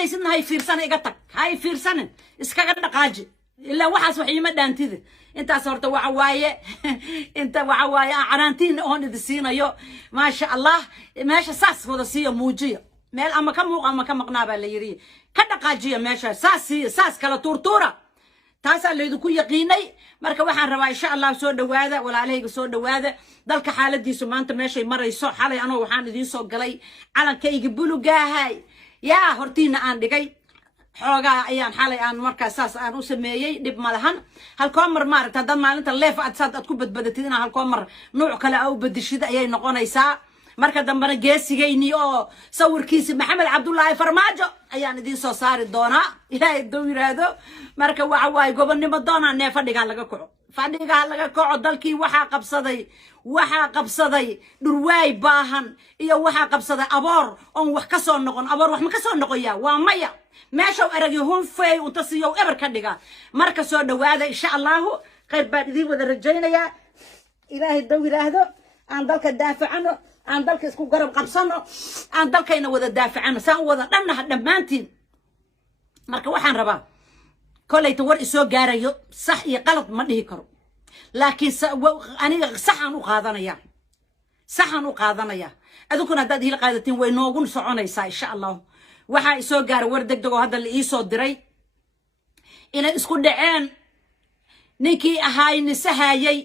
qaybinaysidna hay fiirsan iga tag hay fiirsanin iskaga dhaqaaji ilaa waxaas wax iima dhaantida intaas horta waxa waaye inta waxa waaye caraantiin oo idisiinayo ma sha Allah meesha saas wada siiyo muujiyo meel ama ka muuq ama ka maqnaaba la yiri ka dhaqaajiyo meesha saas kala turtura taasa la idinku yaqiinay marka waxaan rabaa insha Allah soo dhawaada walaalahayga soo dhawaada dalka xaaladiisu maanta meeshay marayso xalay anoo waxaan idin soo galay calankayga bulugahay yaa hortiina aan dhigay xoogaa ayaan xalay aan markaa saas aan u sameeyay dib malahan halkoo mar maaragta dad maalinta leef aad ku badbadatid in halkoo mar nooc kale oo badishida ayay noqonaysaa marka dambana geesigayni oo sawirkiisa maxamed cabdullaahi farmaajo ayaan idin soo saari doonaa ilaahay doo yiraahdo marka waxa waay gobonnimo doona nee fadhiga laga kaco dalkii waxa qabsaday dhurwaay baahan iyo waxa qabsaday aboor on wax ka soo noqon aboor wax ma ka soo noqoyaa waa maya meesha aragay hunfay unta siyo eber ka dhiga marka soo dhawaada insha Allah qayb baan idin wada rajaynaya ilaahay doo yiraahdo aan dalka daafacano aan dalka isku garab qabsano aan dalkayna wada daafacano saan wada dhannaha dhamaantiin marka waxaan rabaa kolayta war isoo gaarayo sax iyo qalad ma dhihi karo laakiin aniga saxan u qaadanaya adukuna dad hil qaadatin way noogu soconaysaa insha Allah waxa isoo gaar war degdeg oo hadda la ii soo diray inay isku dhaceen ninkii ahaay nisahayay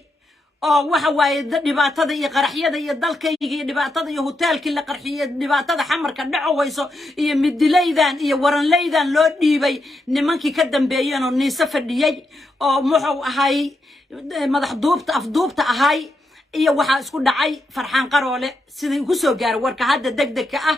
oo waxa waaye dhibaatada iyo qaraxyada iyo dalkayga iyo dhibaatada iyo hoteelkii la qarxiyay dhibaatada xamarka dhacayso iyo midileydan iyo waranleydan loo dhiibay nimankii ka dambeeyeen oo niisa fadhiyay oo muxuu ahay madax duubta afduubta ahay iyo waxa isku dhacay Farxaan Qaroole sidii ugu soo gaar warka hadda degdegka ah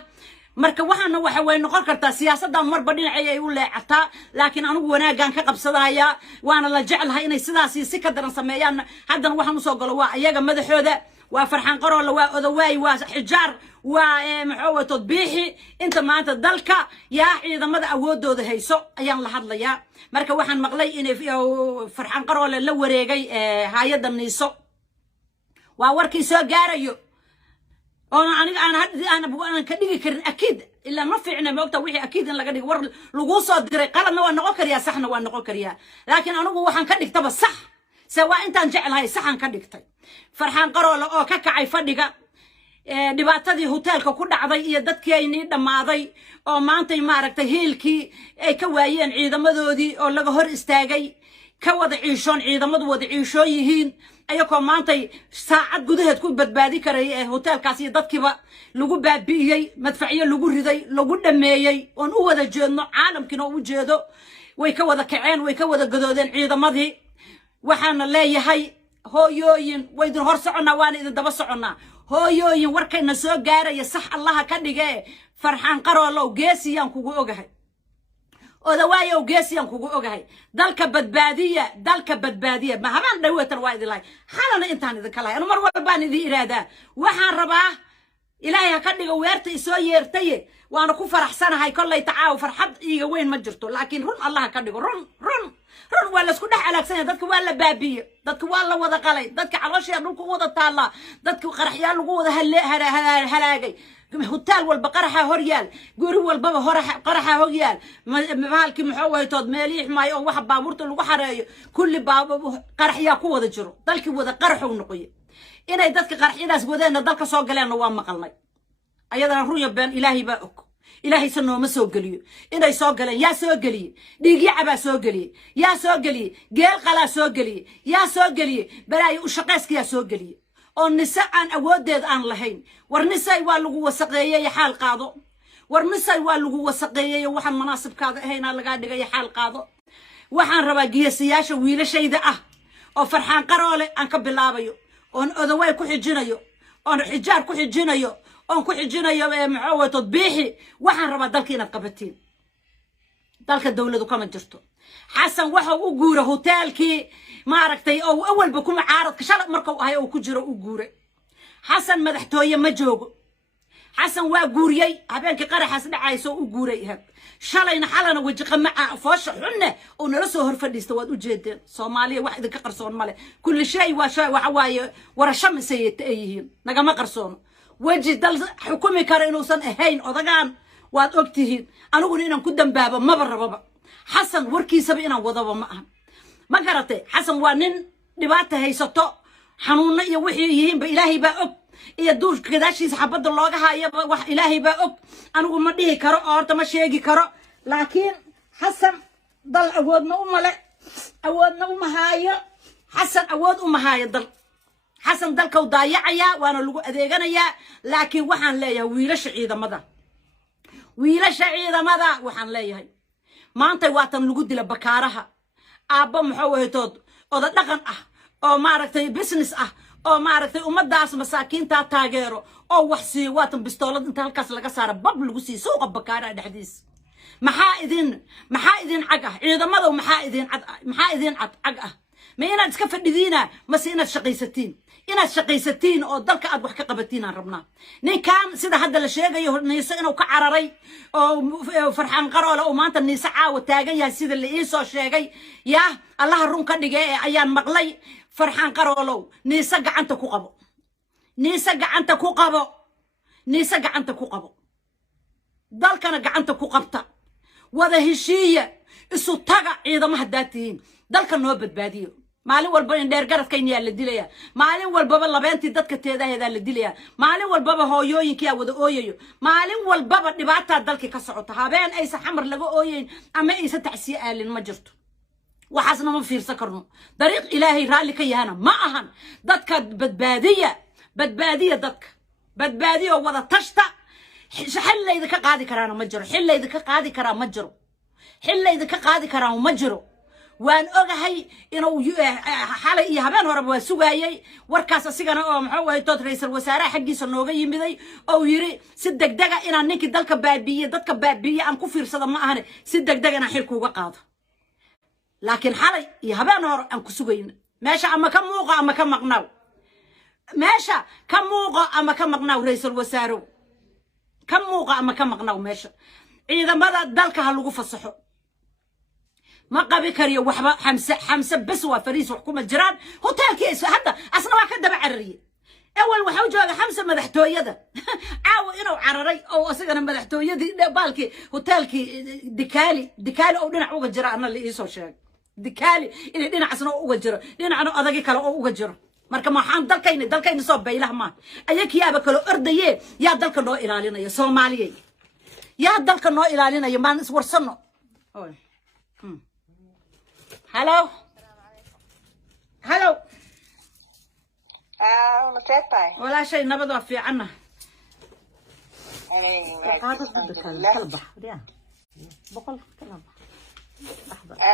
marka waxaana waxa way noqon kartaa siyaasadda marba dhinacay ay u leecataa laakiin anigu wanaagan ka qabsadaya waana la jecelahay inay sidaas si ka daran sameeyaan haddana waxaan u soo galo waa ayaga madaxooda waa Farxaan Qaroole waa odawaay waa xijaar waa maxaa tadbiixi inta maanta dalka yaa ciidamada awoodooda hayso ayaan la hadlayaa marka waxaan maqlay in Farxaan Qaroole la wareegay hay'adda niiso waa warkii soo gaarayo أنا كديجي كرن أكيد إلا ما في عنا وقتها وحي أكيد إن لقدي ور لجوصة دري قررنا ونقول يا صحنا ونقول كريا لكن أنا وحن كديك تبى صح سواء أنت نجعل هاي صح كديك طيب فرحان قرر أو كعي فديجا دبعتدي هوتيل ككل عضي دتك يعني دم عضي أو ما أنت ما ركت هيلكي كوايين عيدا مذودي أو لجهر استاجي كوضع عيشون عيدا مذود عيشويهين أيكم ما أنت ساعات جودها تكون بدبادي كريه هوتيل كاسي دتكبا لجو بابيي مدفعية لجو رذي لجو دميي ونقوة الجنة عالم كنا وجهده ويكوضع كعين ويكوضع جدودين عيدا مذي وحنا لا يهي هو يوين ويدن هرسعنا وانا إذا دبسعنا هو يوين وركنا سوق جارة يصح الله كنجة فرحان قرر لو جاسي ينكو أوجه ودوايا وجاسي ينكو أوجه دالك بدبادية ما همان دوّة الوايد لاي حالنا إنتان إذا كلاي أنا مرة باني ذي إرادة وحن رباه إلهي كنجة ويرتي يسوي يرتي وأنا كفر أحسن هاي كله يتعاو فرحد يجوين مجرته لكن رن الله كنجة رن ولا سكون على سنة دتك ولا بابية دتك ولا وذا قلي دتك علاش يدلك وذا طالع دتك قرحيان وذا هلاقي هوتيل والبقرحة هريال جوري والبابا قرحة هريال مالك محوه تود مليح ما يو واحد بابورته الوحرة كل باب قرحيا قوة جرو دتك وذا قرح ونقية إن دتك قرحيا ناس وذا دتك صاق لنا وام قلنا أيضا رويا بين إلهي بأك إلهي سنو ما سوقلي إنه يسوقلي يا سوقلي ديجي عبا سوقلي يا سوقلي جيل قلا سوقلي يا سوقلي بلاي وشقاسك يا سوقلي والنساء عن أودد عن لهين والنساء واللجو وسقية حال قاضو والنساء واللجو وسقية وحن مناصب كذا هنا اللي قاعد جاي حال قاضو وحن رباقية سياشة ويلا شيء ده أو فرحان قرالة أنك باللابيو أن أذواي كحجنايو أن حجار كحجنايو أن كحجنايو معوة تطبيحي وحن ربا دالكينا قبتين دالك الدولة كما جرتو حسن وحو أجورة هوتيلكي ما عرفتي أو أول بكون عارض كشرط مركو هاي أو كجرة أجورة حسن مدحتوية مجوج حسن وأجوري هبينك قرح حسن عايسو أجوري هب شالين حالنا وجه مع فاش حنا ونرسو هرفن استواد وجد صومالية واحد كقرصون ماله كل شيء وعواي ورا شمس يتأيهين نجا ما قرصون وجه دل حكومي كارينوسن هين أضجان waad ogtihiin aniguna inaan ku dambaabo maba rababa xasan warkiisaba inaan wadaba ma aha ma garatay xasan waa nin dhibaata haysato xanuuna iyo wixii yihiinba ilaahay baa og iyo duushka gadaashiisa xabadda looga haayaba wax ilaahay baa og anigu ma dhihi karo oo horta ma sheegi karo laakiin xasan dal awoodna uma haayo xasan awood uma haayo dal xasan dalka uu daayacaya waana lagu adeeganayaa laakiin waxaan leeyahay wiilasha ciidamada waxaan leeyahay maanta waatan lagu dila bakaaraha aabba muxuu wehetood oda dhaqan ah oo maaragtay business ah oo maaragtay ummadaas masaakiinta taageero oo wax siiyo waatan bistoolad inta halkaas laga saara bab lagu siiyo suuqa bakaaraha dhexdiis maxaa idin cag ah ciidamada maxaa idin cag ah ma inaad iska fadhidiina mase inaad shaqaysatiin oo dalka aad wax ka qabatiin aan rabnaa ninkan sida hadda la sheegayo niise inuu ka cararay oo farxaan qaroole oo maanta niise caawa taagan yahay sida la ii soo sheegay yaa allaha run ka dhigay ee ayaan maqlay farxaan qaroolow niise gacanta ku qabo dalkana gacanta ku qabta wada heshiiya isu taga ciidamaha daatihiin dalka noo badbaadiyo maalin walba in dheer garadkayna la dilaya maalin walbaba labeentii dadka teedaheeda la dilaya maalin walbaba hooyooyinkii wada ooyayo maalin walbaba dhibaato dalkii ka socota habeen aysa xamar laga ooyeen ama aysa tacsiye aalin ma jirto waxaasna ma fiirsan karno dariiq ilaahay raali ka yahana ma ahan dadka badbaadiya dadka badbaadiyo wada tashta xillayda ka qaadi karaana ma jiro waan ogahay inuu xalay iyo habeen horeba waa sugayay warkaas asigana oo muxuu ahay tood ra'iisul wasaaraha xaqiisa nooga yimiday oo yiri si degdega inaan ninkii dalka dadka baabiye aan ku fiirsado ma ahane si degdega inaan xilku uga qaado laakiin xalay iyo habeen hore aan ku sugayna meesha ama ka muuqo ama ka maqnaaw ra'iisul wasaaro ka muuqo ama ka maqnaaw meesha ciidamada dalka ha lagu fasaxo ما قبي كريه وحبا حمسة بس وفريس وحكومة جيران هوتيل كيس حتى أصلا ما كده بعرية أول وحوجة هذا حمسة مدحتو يده عاو إنه عرري أو أصلا مدحتو يدي بالكي هوتيلكي دكالي أو دنا عوجة جيران اللي يسوي شيء دكالي إن دنا عصنا عوجة جيران دنا عنو أذاكي كلا عوجة جيران marka maxaan dalkayna soo baylah ma ayakiyaaba kala ordayee yaa dalka noo ilaalinaya Soomaaliyeed yaa dalka noo ilaalinaya maan is warsano hello نسيتها ولا شيء نبض في عنا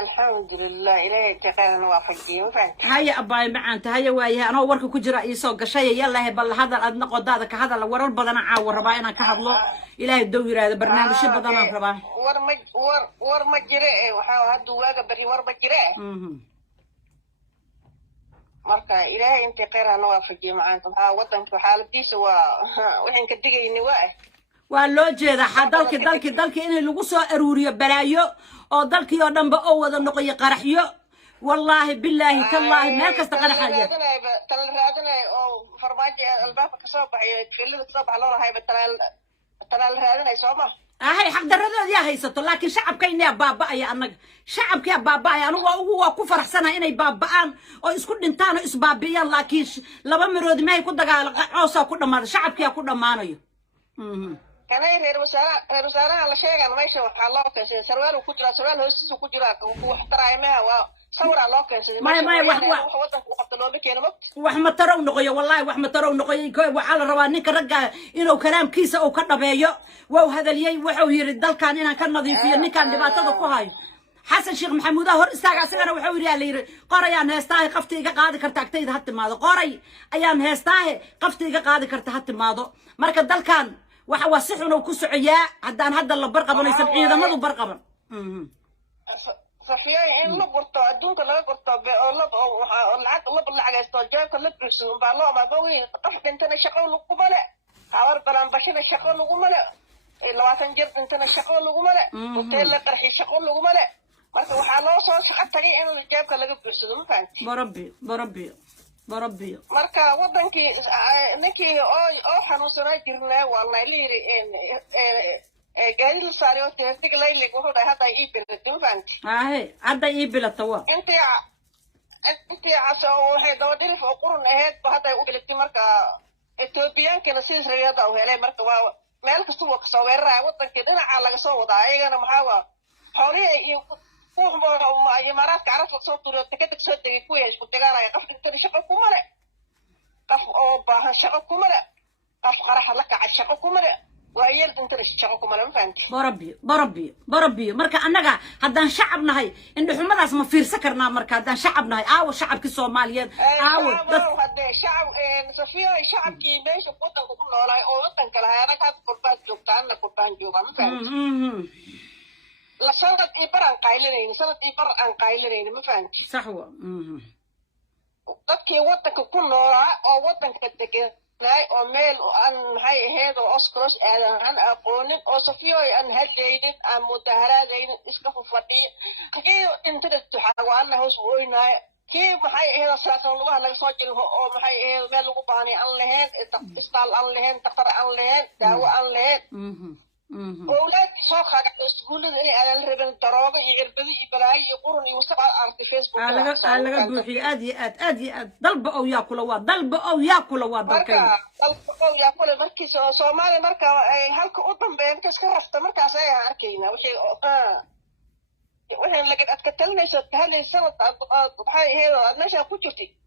الحمد لله إلهي تقينا وافجين فانت هيا أباي معانت هيا ويا أنا ورك كجرا يسوق شيء يلا بل هذا النقد هذا لو بدنا عاور ربعنا كهذلو إلهي الدوير هذا برنامج شيء بدنا ربع ور مجرى وحاو هدو واجا بري ور مجرى marka ilaahay inta qeyrana waafajiyo maanta waxa wadanka xaaladiisa waxaan ka digayni waa loo jeedaa dalki in lagu soo aruuriyo balaayo oo dalkii oo dhanba oo wada noqoy qaraxyo wallahi billahi tallahi meel kasta qaraxaya tan raadinay oo farmaajo albaabka ka soo baxay fiilada ka soo baxay loo lahay tan raadinay Soomaa هاي حق درجة يا هي ستة لكن شعب كيني بابا يا أنا شعب كيا بابا يا أنا هو كفر سنة إني بابا أنا أو إسكت إنتان إسبابيا لكن لما مرود ما يكون دقال عوسا كنا ما شعب كيا كنا ما نيو كان رسالة على شيء أنا ما يشوف حلو كان سروال وكجرا سروال هستيس وكجرا وحترى ما وصور الله كان ما وحوطك وقبضلوا بك يا نمط وحمد ترى ونقيا والله وحمد ترى ونقيا وعلى روانيك رجع إنه كلام كيسة أو كنا بيا وهذا اللي وحو يرد كان إنا كان نظيفيا نكان دبعته كهاي حسن شيخ محمود هور استاجع سجنا وحو يري قاري أنا هستاه قفتي قاعد كرتاكتي هات ماذا قاري أيام هستاه قفتي قاعد كرتهات ماذا مركز دل كان وحواسحنا وكسعيا عدان هذا اللي برقبنا يسمعيه ذا ما برقبنا صفية إن الله قرطة أدونك الله قرطة الله العقل الله بالعجز استوجب كل برسوم بالله ما بوي طفق أنتنا شقول لقملة حوار بلان بشنا شقول لقملة لو أتنجر أنتنا شقول لقملة وتيل قرحي شقول لقملة مركب وحالو صوت شقت تجي إن اللي جاب كل برسوم ما فهمت بربي marka wadankii ninkii oo xanuunsanaa jirnaa walna leeyahay gaari la saariyo tirtiga laylig wuxuu dhahay hadda ii bilad ma fahanti hadda ii bilata waa intii caso waxay daba dhirif oo qurun ahayd ba hadda u bilatay marka Ethiopiankana sidii rabay hadda u helay marka waa meel kasta oo ka soo weeraraya wadankii dhinaca laga soo wadaa ayagana maxaa waa xoolihii iyo kuwa imaaraadka carabta soo turiyo takada soo degay kuwa isku dagaanaya qof inta shaqo kuma leh qof oo baahan shaqo kuma leh qof qarax la kacay shaqo kuma leh وهي الدنتر شقة كمان ما فهمت. بربي مركا أنجا هذا شعبنا هاي إنه حمد اسمه فير سكرنا مركا هذا شعبنا هاي أو شعب كسوماليين أو هذا شعب صفيا شعب كي ماشي قطن كله لا أو قطن كلا أنا كات قربان جوكتان قربان جوكا ما فهمت. لا سنة إبر عن قايلين ما فهمت. صح هو. dadkii wadanka ku noolaa oo wadanka deganay oo meel aan maxay ahayd oo oskros aan aqoonin oo safiyo aan hadlaynin aan mudaharaadaynin iska fadhiyo qeeyo internet xawaana hoos weynaa kii maxay ahayd salaatan lugaha laga soo jiro oo maxay ahayd meel lagu baani aan lahayn istaal aan lahayn daktar aan lahayn daawo aan lahayn أولاد سوق هذا السكول إني أنا اللي ربنا الدراجة يعربدي يبلاي يقولون يوصل على فيسبوك على بوحي أدي ضلب أو يأكل مركا ضلب أو يأكل مركز سومالي مركا هالك أطم بين كاس كرفت مركا سايا أركينا وحين لقيت أتكتلني هذه السنة بحي هذا نشأ كجرتي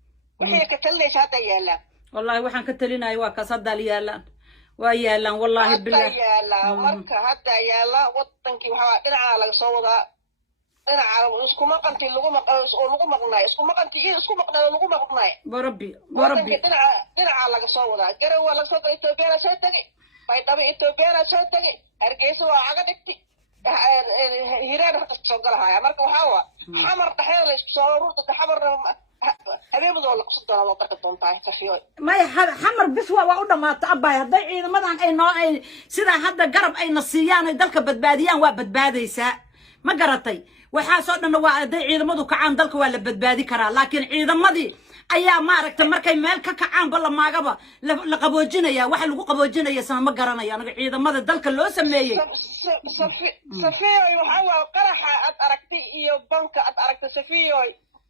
وحين كتلني هذا يالا والله وحين كتلنا أيوة كصدق ليالا ويالا والله بالله يالا مركا هدا يالا ودنكي waxa dhinaca laga soo wada dhinaca isku maqanti lagu maqnay isku maqanti iyo isku maqnay lagu maqnay barabbi dhinaca laga soo wada garow wala soo tagay Itoobiya soo tagay baydhabo Itoobiya soo tagay Hargeysa waa caga dhigtay hiraan hadda soo galaya marka waxa xamar dhaxeel isku soo ururta xamarna habeenadu wala qasad doona dadka doontaa safiyo ma xamar bis waa u dhamaatay abay haday ciidamadan ay noo ay sida hadda garab ay nasiyaan ay dalka badbaadiyaan waa badbaadaysa ma garatay waxa soo dhan waa haday ciidamadu kacaan dalka waa la badbaadi karaa laakiin ciidamadii ayaa ma aragtay markay meel ka kacaan bal maagaba la qaboojinaya waxa lagu qaboojinaya sama ma garanaya anaga ciidamada dalka loo sameeyay safiyo waxa waa qaraxa aad aragtay iyo banka aad aragtay safiyo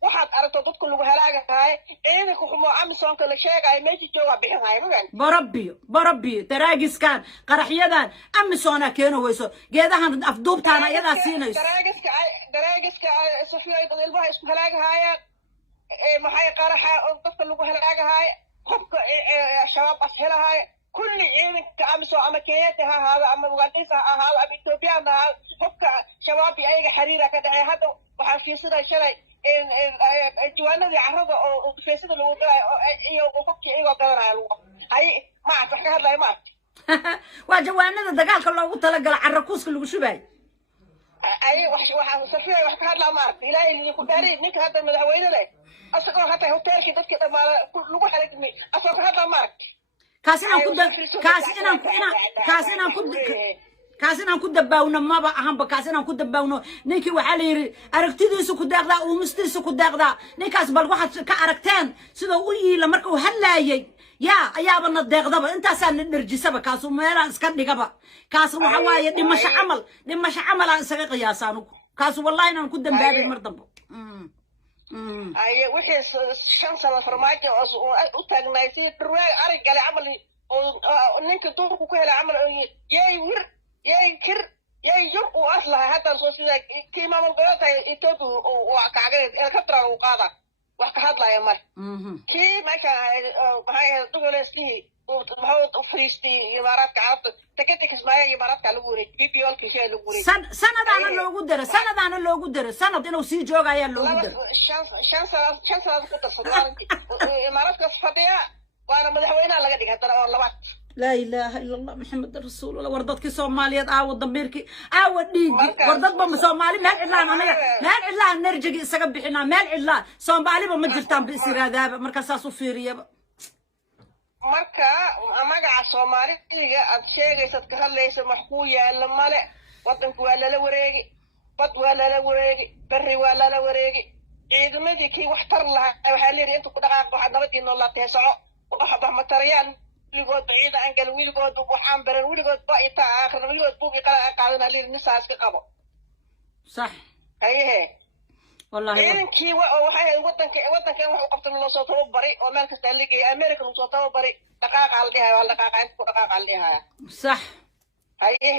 waxaad aragto dadku lagu halaagahay ciidanka xumo Amazon la sheegay meeshii jooga bixinay ma barabbi daraagiskan qaraxyadan Amazon keeno weyso geedahan afduubtaan ayaga siinayso daraagiska Sofiyada ilmaha isku halaagahayaan maxay qaraxa dadka lagu halaagahay hubka shabaab ashelahay كل عيدك أمسوا أما كيته هذا أما مقدسة هذا أما إثيوبيا هذا حبك شبابي أي حريرة كده هذا وحافي صدق شري جوانا اللي عرضه في صدق الوضع وحبك أيه وقدر هاي ما تحكي هذا ما وجوانا دقال كله وطلق العركوس كله شو باي أيه وحش صفيه وحكي هذا ما أعرف إلهي اللي يكون دارين نك هذا المدحوين له أسقط حتى هوتيل كده كده ما كل لقوا حالك مي أسقط هذا ما أعرف كاسنا كنت دباونا ما بقى هم بكاسنا كنت دباونا نيكي وحالي أركتيدي سو كداق دا ومستي سو كداق دا نيكاس بالواحد كأركتان سيدو وي لمركو هلاي يا أيابنا الداق دا انت سان نرجي سبا كاسو ميلا اسكن ديقبا كاسو محوايا دمش عمل عن سقيق ياسانو كاسو والله انا كنت دباونا مردبو أي وحي شانسنا فرماجة وتاقنا يسير رواي أرقى لعمل وننك دورك كوهي لعمل ياي ور ياي كر ياي ير وأصلها حتى الصوصيدة كيما والقيادة يتوبي وكاقيد الكترة وقادة وحكا هادلا يا ماري كي ماشا محايا دخل اسليه وحاول فريستي إمارات كعرب تكتك اسمها إمارات كالوغوري بيبي والكل شيء لوغوري سند أنا لو قدر سند إنه سي جوغا يا لو قدر شانس هذا قدر صدقان إمارات كصفتيا وأنا مدحوينها لقدك حتى والله وقت لا إله إلا الله محمد رسول الله وردتك صوماليات عاود ضميرك عاود ديك وردت بصومالي ما العلا نرجع سقب حنا ما العلا صومالي ما جرتان بيصير هذا مركز صوفيريا marka magaca Soomaaliga aad sheegaysad ka hadlaysa maxkuu yaala male wadanku waa la wareegi bad waa la wareegi bari waa la wareegi ciidamadii kii wax tar lahaa waxa leeyahay inta ku dhaqaaq waxa nabadiina la teeso waxa ba material ligo weligood baciida aan gal weligood waxaan baran weligood ba ita aakhir weligood buugi qaadana leer misaas ka qabo صح haye والله ciidankii waxay wadanka wax u qabtay loo soo tababari oo meel kasta la geeyay America loo soo tababari dhaqaaqa al dhihay wala dhaqaaqa inta ku dhaqaaqa al dhihay صح haye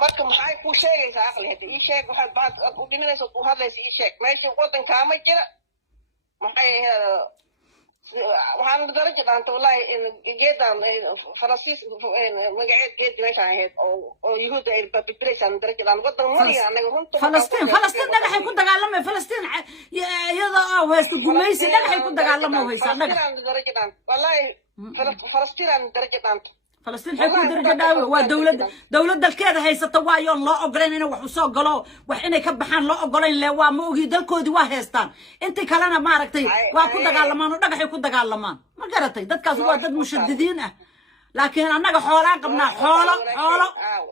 marka maxay ku sheegaysaa aqli hadda ii sheeg waxaad baad u dhimanayso u hadlaysa ii sheeg meesha wadanka ma jira maxay waxaan darajo dhaanta wallahi geedan faransiis magaceed geed meesha ahayd oo yuhuud ay babiraysan darajo dhaan wadan maliya anaga runta فلسطين dhagaxay ku dagaalamay فلسطين iyadoo waystu gumaysi dhagaxay ku dagaalamay waysa darajo dhaan wallahi فلسطين darajo dhaanta فلسطين حكون درجة داوي ودولة الكذا هي ستواي الله أقرن إنه وحصو قلوا وحنا كبحان الله أقرن لا وموجي دلكودي وهستان أنت كلنا ما ركتي وأكون دجالمان ودقح يكون دجالمان ما قرتي ده كذا ده مشددين لكن أنا حولا قبنا حولا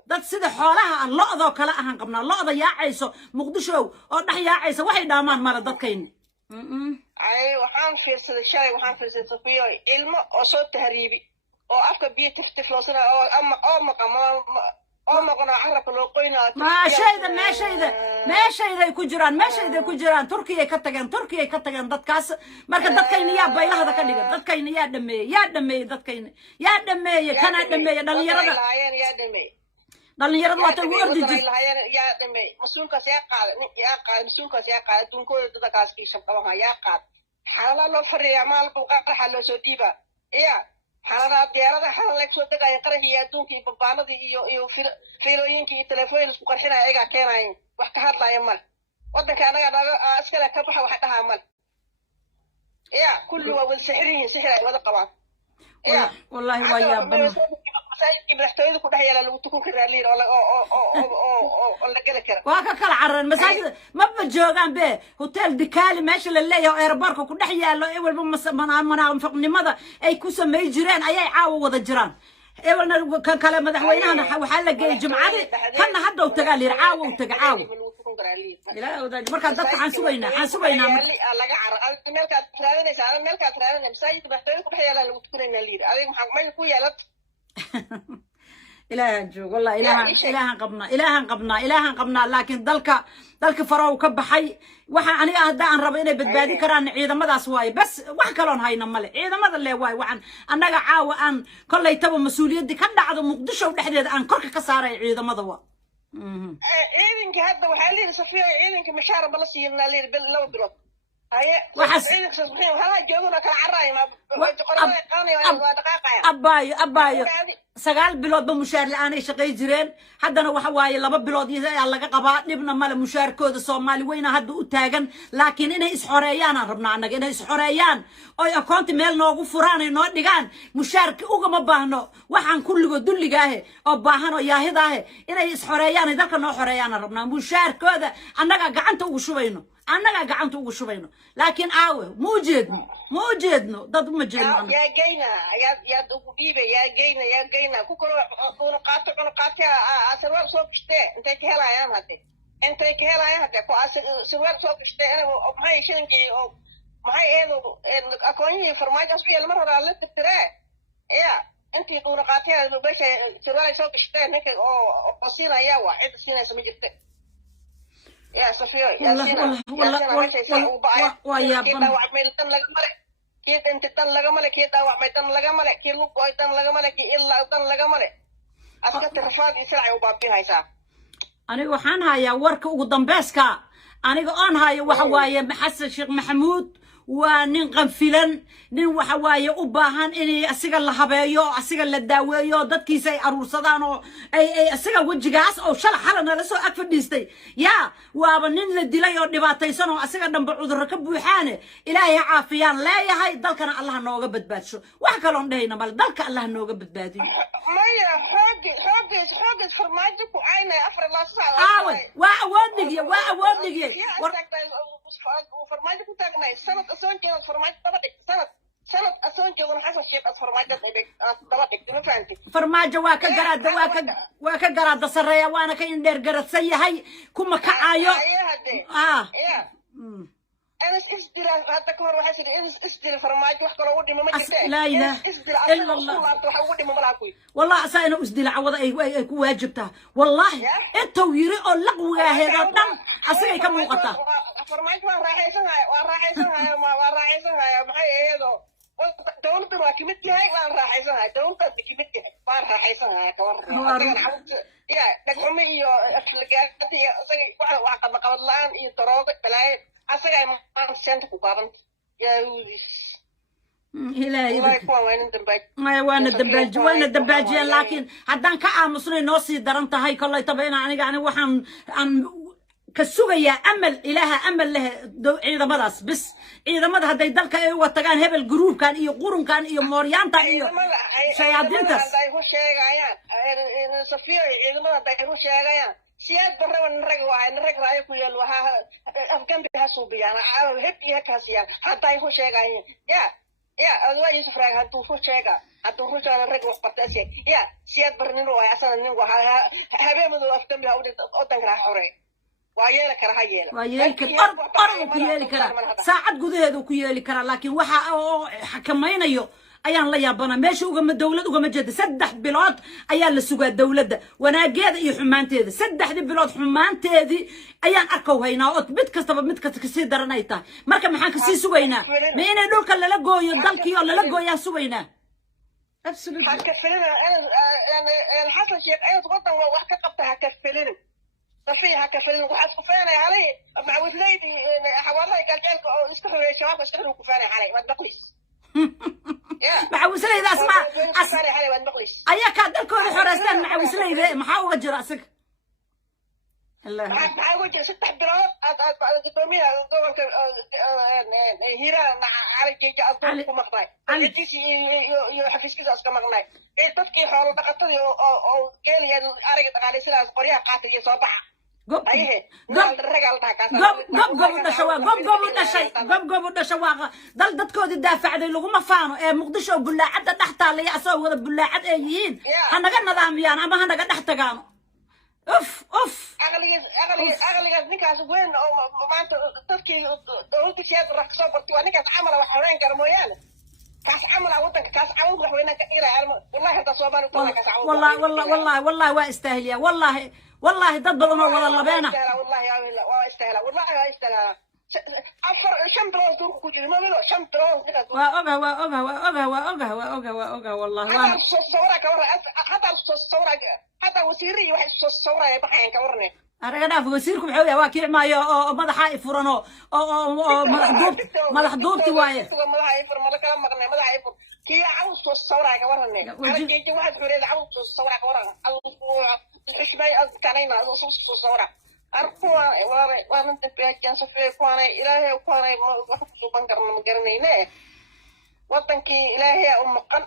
ده سيد حولها الله ذا كلا أهان قبنا الله ذا يا عيسى مقدشوا أو يا عيسى واحد دامان مرة ده كين أي وحان فيرسد الشارع وحان فيرسد صفية علم أصوت تهريبي oo afka biyo tiftifloosana oo ama qana carabka loo qoynayo meeshayda ku jiraan Turkiga ka tageen dadkaas marka dadkayna yaa baylahada ka dhigan dadkayna yaa dhameeyay kana dhameeyay dhalinyarada waxa ugu ordi yaa dhameeyay mas'uulkaas yaa qaaday adduunkooda dadkaas ki shabdhabaha yaa qaad xalala loo fariya maal buqaqa loo soo diiba حالنا ديارة حالنا لك صوت دقايق قرحي يدون كي ببانة iyo fiilooyinka iyo telefoon isku qarxina ayaga keenay wax ka hadlaya mal wadanka anaga askala ka baxa wax dhaha mal kullu waa sixir ay wada qabaan wallahi waa yaabana masaajidkii madaxtooyada ku dhex yaala lagu tukun karaa liir oo la geli kara waa ka kala caran masaajid ma joogaan be hotel dikaali meesha la leeyahay airportka ku dhex yaalo walba manaafiqnimada ay ku sameey jireen ayay caawa wada jiraan eewna kan kale madaxweynaha waxa la geeyay jumcada kana hadda uu tagaa liir caawa uu tagaa caawa ilaa wadaad marka dadka waxaan sugaynaa laga carar meelka taraadinaysa masaajid madaxtooyada ku dhex yaala lagu tukanayna liir adiga maxaa meel ku yaalad إلهان جو والله إلهان قبنا لكن دلك فراو كبحي وحا أنا أهدا أن ربنا بدبادي كران عيدا ماذا سواي بس وح كلون هاينا مالي عيدا ماذا اللي واي وحن أنا عاوة أن كل يتبع مسؤولية دي كان عدو مقدشة ولحديد أن كرك كسارة عيدا ماذا وا عيدنك هدا وحالي صفية عيدنك مشاعر بلسينا لير بالله بلوت هاي عيدنك صفية وهذا جونا كالعراي ما تقرأي قاني ودقاقة أباي سجال بلاد بمشار الآن يشقي جيران حدنا وحواي لبا بلاد يزاي الله قبا نبنا مال مشار كود الصومالي وين هادو أتاجن لكن إنه إسحوريان ربنا عنك إنه إسحوريان أو أكونت مال نوقف فراني نوع دجان مشارك أوجا ما بهنا وحن كل جو دل جاه أو بهنا ياهداه إنه إسحوريان ذاك نوع حوريان ربنا مشار كود عنك قعنت وشوينه أنا قعنت وشوينه لكن موجدنا ضد مجرم يا جينا يا دوبيبة يا جينا كوكو قاطع سروال صوب شتى أنت كهلا يا هذا كو سروال صوب شتى أنا معي شنكي أو معي إيه أكوني فرماجة صبي المرة على الترى أنت دون قاطع بس سروال صوب شتى نك أو بسينا يا واحد سينا سمجت يا صفية يا سينا ماشي يسوي وباي كده وعمل تن لقمرة كده أنت تن لقمرة كده وعمل تن لقمرة كي لوك أي تن لقمرة كي إلا تن لقمرة أسكت رفاض يسرع وبابي هاي سا أنا وحنا هاي ورك وقدام بسكا أنا قان هاي وحواي محسن الشيخ محمود وننقم فيلن nin waxa waaye u baahan in asiga la habeeyo asiga la daaweeyo dadkiisa ay aruursadaan oo ay asiga wajigaas oo xalana la soo ag fadhiistay waaba nin la dilay oo dhibaataysan oo asiga dhanba cudur ka buuxaan ilaahay caafiyaan leeyahay dalkana Allah nooga badbaadsho wax kale oo dhahayna mal dalka Allah nooga badbaadiyo maya xoogis farmaajo ku ayna afar la saaco waa awoodnigii farmaajo ku taagnay sanad soo jeedo farmaajo daba dhigtay sanad أصلاً جونا حسن شيء بس فرماجة ضمتك ما فهمتي فرماجة واك جراد سرية وأنا كين دير جراد سيء هاي كم كعايو أنا إسدل هذا كهر وحسد أنا إسدل فرماج وحكي له ودي ما جبته لا إله إسدل أصلا أصول الله تروح ودي ما بلاقي والله أنا أسدل عوض أي واجبتها والله أنت ويري الله وجاهد الدم أصلا كم وقتها فرماج ما راح يسمع وراح يسمع محي هذا دولة راكمت هاي وأنا راح يسمع دولة راكمت هاي وأنا راح يسمع كورني أصلا عمود يا دكتوري أفلقات أصلا وعقد مقابل الآن يضرب بلاي أصلا ما سنت كوكارنت يا وديس إلهي والله يكون وين الدباج وانا الدباج لكن هدان كعامسني نوصي درنت هاي كله تبعنا يعني وحن كسوغيا امل الها امل له ciidamadaas بس ciidamada haday dalka ay watagaan hebel group kan iyo qurun kan iyo mooryaanta iyo sayadintas ay ku sheegayaan safiyo ciidamada haday ku sheegayaan siyaad barrawan rag raayo ku yeel waxa afgan biha suubiyana hebbiha kaasiyan haday ku sheegayaan ya adoo Yusuf Raag haduu ku sheega haduu ku joogo rag wax bartaasay ya siyaad barnin waa asan nin waxa habeemadu afgan biha oo dan kara xore وياك راح يلا وياك أرض كيالي كرا ساعد جذهد كيالي كرا لكن وح حكمينا يو أيان لا يابنا ماشي وجم الدولة وجم الجد سدح بلاد أيان للسوق الدولة ده وأنا جاد يحمان تذي سدح دي بلاد حمان تذي أيان أركو هينا أثبت كسر درنايته ما كان محن كسي سوينا مين يدور كلا لقوا يدلكي ولا لقوا يا سوينا هكفلنا أنا حصل شيء أنا تقطع وحكي قبتها هكفلنا صفيها كفلن وحاس كفانة علي مع وثليدي حوالي قال جالك أو إسكحوا يا شباب إسكحوا كفانة علي واد نقليس مع وثليدي أسمع كفانة علي واد نقليس أياك هذاك الحراسان مع وثليدي محاوجة جراسك مع وجه ست حبرات قدوميها دول هيران على جيجا أصدق ومقناي الجيش يحفز كذا أسكا مقناي تذكي حول دقتني أو قال يعني أرجع تقالي سلاس قرية قاتل يصبح أيه نال الرجال ده قب دشوا دل دتكود الدافع على اللي هم فانوا مقدشوا بلاعة تحت على يأسوا بلاعة أيين أنا قد نظاميان أما أنا قد تحت قام أف أغلى نكاس وين أو ما تذكي دولتي شيء راح صبرتي وأنا كاس عمله وحورين كرمويانا كاس عمله وطنك كاس عود وحوينا كإلى والله أنت صوبان وطلع كاس عود والله واستاهل يا والله ضد والله بينا والله يا واستاهل والله يا استاهل أفر شمبروز دور كوجي ما بده شمبروز نكاس وأوجه والله حتى الصورة كورة حتى الصورة حتى وسيري واحد الصورة بحين كورني أنا في وسيركم حولي واكيل ما يا ماذا حائف فرنو ماذا دوبتي وايه ماذا حائف ماذا كلام مغني ماذا حائف كي عاوز الصورة كورني أنا جي واحد حولي عاوز الصورة كورني عاوز الحشمة كانينا عاوز الصورة أربعة وأنا تبي أجلس في كوانا إلهي كوانا وحفظوا بنكرنا مقرنينه وطنكي إلهي قن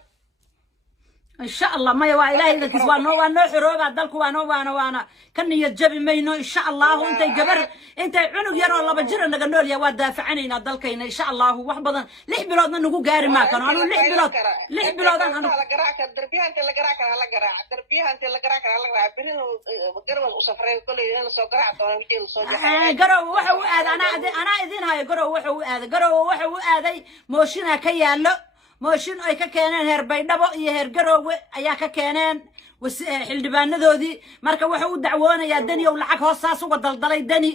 إن شاء الله ما يوا إلهي ذكي وأنا حروبا دلك وأنا كان يجبي مينو إن شاء الله وأنت جبر أنت عنو يرى الله بجرا نقول يا واد دافعنينا دلكين إن شاء الله وحبضا ليه بلادنا نقول جاري ما كانوا أنا ليه بلاد أنا لا جراك دربيها أنت لا جراك لا جراك دربيها أنت لا جراك لا جراك برين جروا وسفرين كل اللي سو جراك تونا بيجي اللي سو جحا جروا وحو أنا إذن هاي جروا وحو هذا موشينا كيالو موشين أي ككينان هربينبو إيه هرجروا أيا ككينان xildhibaanadoodii marka waxa uu dacwoonaya dani oo lacag hoosaas uga daldalay dani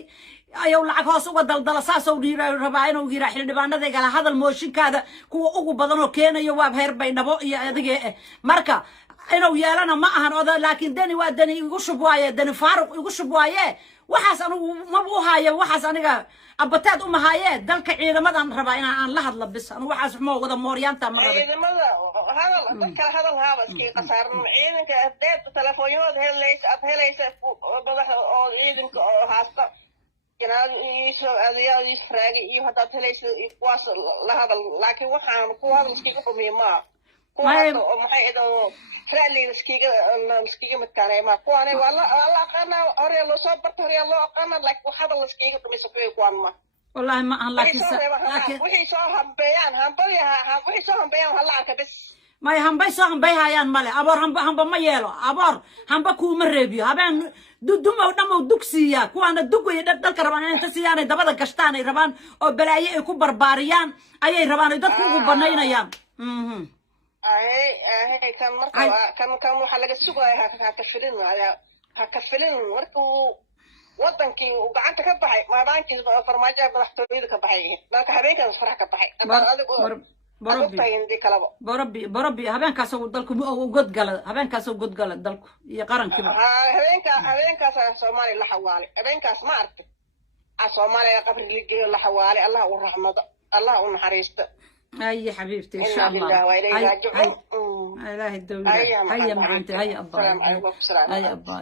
ayuu lacag hoos uga daldala saas oo rabaa inuu yiraahdo xildhibaanada kala hadal mooshinkaada kuwa ugu badan oo keenayo waa heer baynabo iyo adiga marka inuu yeelana ma ahan oda laakiin dani waa dani igu shubwaaye dani faaruq igu shubwaaye waxaas anigu ma buu haayo waxaas aniga abataad uma haayee dalka ciidamadan rabaa in aan la hadlo bis anigu waxaas ma wada mooryaanta ma rabo ciidamada dadka hadal haaba iskii qasaaran ciidanka deed telefoonyada helaysa madaxa oo ciidanka oo haasta janaad isoo adeeyada israaga iyo hada helaysa kuwaas la hadal laakiin waxaan ku hadal iskii dhumiyo ma kuwaado maxay ido raalli iskiga midkaanay ma kuwaanay wala qana hore loo soo barto hore loo qana laakiin hadal iskiga dhumiso kuwaan ma والله ما أنا لكن وحي سو همبيان هلا بس ما يهمبي صاحب بيها يان ماله أبور هم ما يلو أبور هم بكو مربيو هبان دوما ودم ودكسيا كوانا دكو يدل كربان أنت سيانة دبلا كشتاني ربان أو بلاي يكون برباريان أي ربان يدل كوكو بنينا يان أي كان مركب كان محلق السوق هكفلين مركو wadankii uu gacanta ka baxay maadaankiis farmaajo madaxtooyada ka baxay dalka habeenkaas farax ka baxay adigu بربي habeenkaas uu dalku u godgala habeenkaas uu godgala dalku iyo qarankiba habeenkaas Soomaaliya la xawaali habeenkaas ma aragtay Soomaaliya qabri ligeeyo la xawaali Allah uu raxmado Allah uu naxariisto ay xabiibti insha Allah inna lillahi wa inna ilayhi raaji'uun ilaahi dawla ay maanta ay abba salaam alaykum salaam ay abba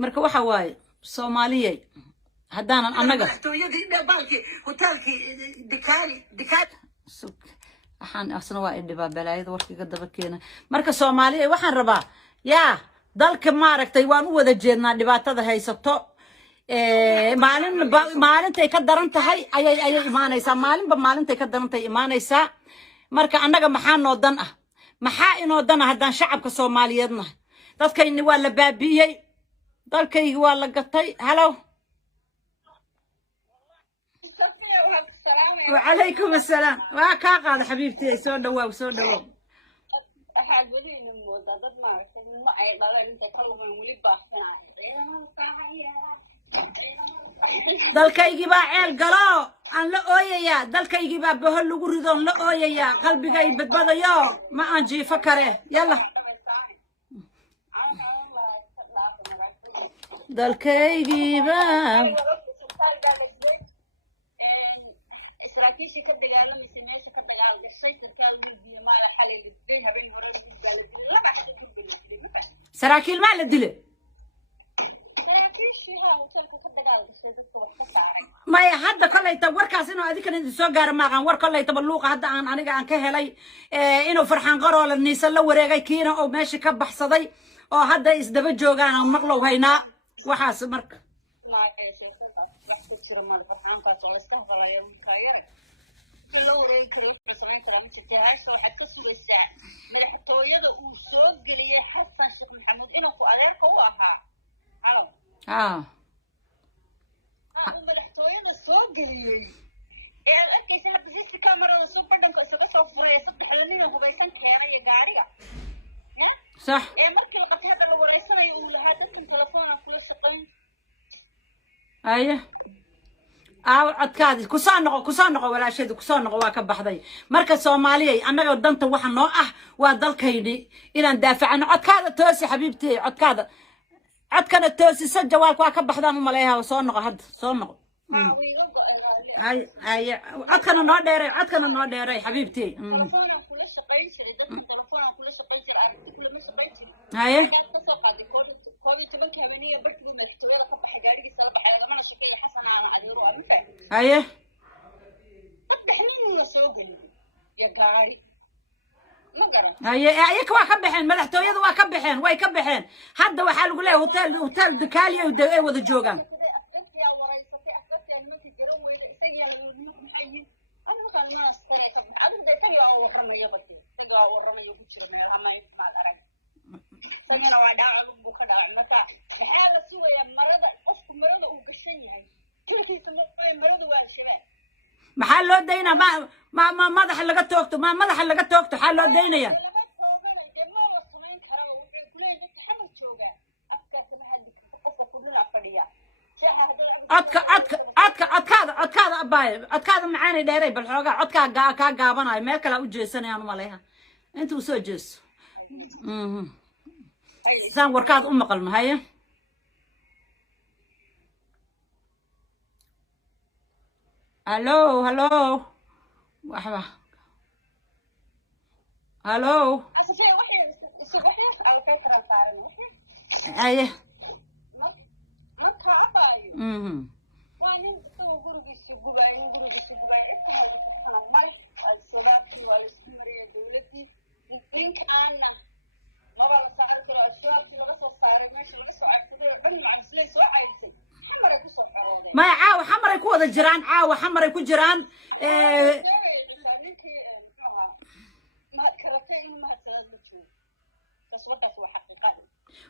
marka waxa waaye Soomaaliyay haddaanan annaga tooyadii balki hotelki dikaali waxaan asna waa idhiba balaayada warkiga daba keena marka Soomaaliyay waxaan rabaa yaa dalka maaragtay waan u wada jeednaa dhibaatada haysato maalintay ka daran tahay ayay imaanaysaa maalintay ka daran tahay imaanaysaa marka annaga maxaa noo dan ah maxaa inoo dan ah haddaan shacabka Soomaaliyeedna dadkayni waa la baabi'iyay dalkaygi waa la gatay halo وعليكم السلام وكاقاد حبيبتي سو دواو waxaad wadiina moodaa dad maaragtay ma ay dhaleen inta kalluuman wali baaxinay ciidamada saahaya dalkaygi baa ceel galo aan la ooyaya dalkaygi baa bahol lagu rido la ooyaya qalbigay badbadayo ma aan jiifo kare yalla dalkaygi baa إسرائيل كده دجال مسميش كده دجال قصي تركال ولدي ما له حل اللي هبين هرب بالبلد لا بحد يجيب بالبلد ما فهم إسرائيل ما له دليل إسرائيل شيء ها وتلك كده دجال قصي ده صبح كسارين ما يحد كله يتور كاسينو هذيك اللي سوقر ما عن ور كله يتبلوق حد عن كهلي إنه فرحان قرر الناس اللي ورجع كينا أو ماشي كبح صدي أو هذا يزدبج جوجان أو مقلو هينا وحاس مرك ما يا شيخ واحد كثير مال فرحان قاعد ولا استهبل يا ويلكاير لو ريك روح بسمين كلام جتي هاش واحد كسوق الساعة مدحتويدا uu soo galiyay Xasan Sheekh Maxamuud inuu ku adeerka u ahaa halo uu madaxtooyada soo galiyay ee arkaysa hadda si kamarada soo badhanka isaga soo furay saddexda nin hubaysan keenay gaariga ya صح markii la qabtay hadda la wareysanayo uu lahaa dadkan telefoonka kula shaqeyn أيه عدكادي كسانق ولا شيء كسانق واقع بحذي مركز سومالي أنا قدمت واحد نوع وضل كيني إلى ندافع عن عدكادة توسي حبيبتي عدكادة عدكادة توسي سجل واقع بحذان ملاها وصانق هاد صانق أي عدكنا نور ديري حبيبتي تلفوننا كل شقين شري دتكن تلفوننا كل شقين شري عرفتي كل ما شقين شري أيه حاجات كسوق عادي كوبي تبان كهبنية بركبوا ملحتوية لقب حجاري سلب حلا جمانا شكي حسن أنا عديرو أما فاهم أيه طب حنين ولا سوق يا جاري ما قرأت أيه كواكبحين ملحتوية واكبحين ويكبحين حد وحال يقول له هوتيل دكالية ودوي وذا جوجان يا ورئيستي أسكتي أنا ما تجرون ويدا إسقي على منكم حيين أنا ما كان ما أسكري كب عدو ده تجي أو ورمي يبكي تجي أو ورمي يكشر ميلها ما مع الأرج سجنا وعداء لبو خداع متى بحال سوى يا مرضى أسكو مرضى وقشني هاي كل كي يسمون مرضى والشباب محل لو دينا ما ذا حلقة توقته ما ذا حلقة توقته حل لو دينا يا لا ما توقنا إذا ما وصلين كرام وفي كلنا إذا تحمل توقع أفكار كما هذيك قصة كلنا فديا عدكاذا أباي عدكاذا معاني دايري بالحوقة عدكاذا قابنا ما كلا وجيسني أنا ماليها أنتوا سوجس سان وركاد قلنا هيا هلو وحبا هلو أصفي وحي على فكرة صارنا وحي أيه marka abayo waanin soo gurigiisa gubay inta halka male wal sababti wal isku mariyay dawladii ninkaana maba la saar karo al-shabaab laga soo saaray meesha laga soo cayrsaday oo dhan macamslay soo cayrsay xamaray ku soo xorooday ma caawa xamaray ku wada jiraan xamaray ku jiraan ninkii muxuu ahaa maad karatay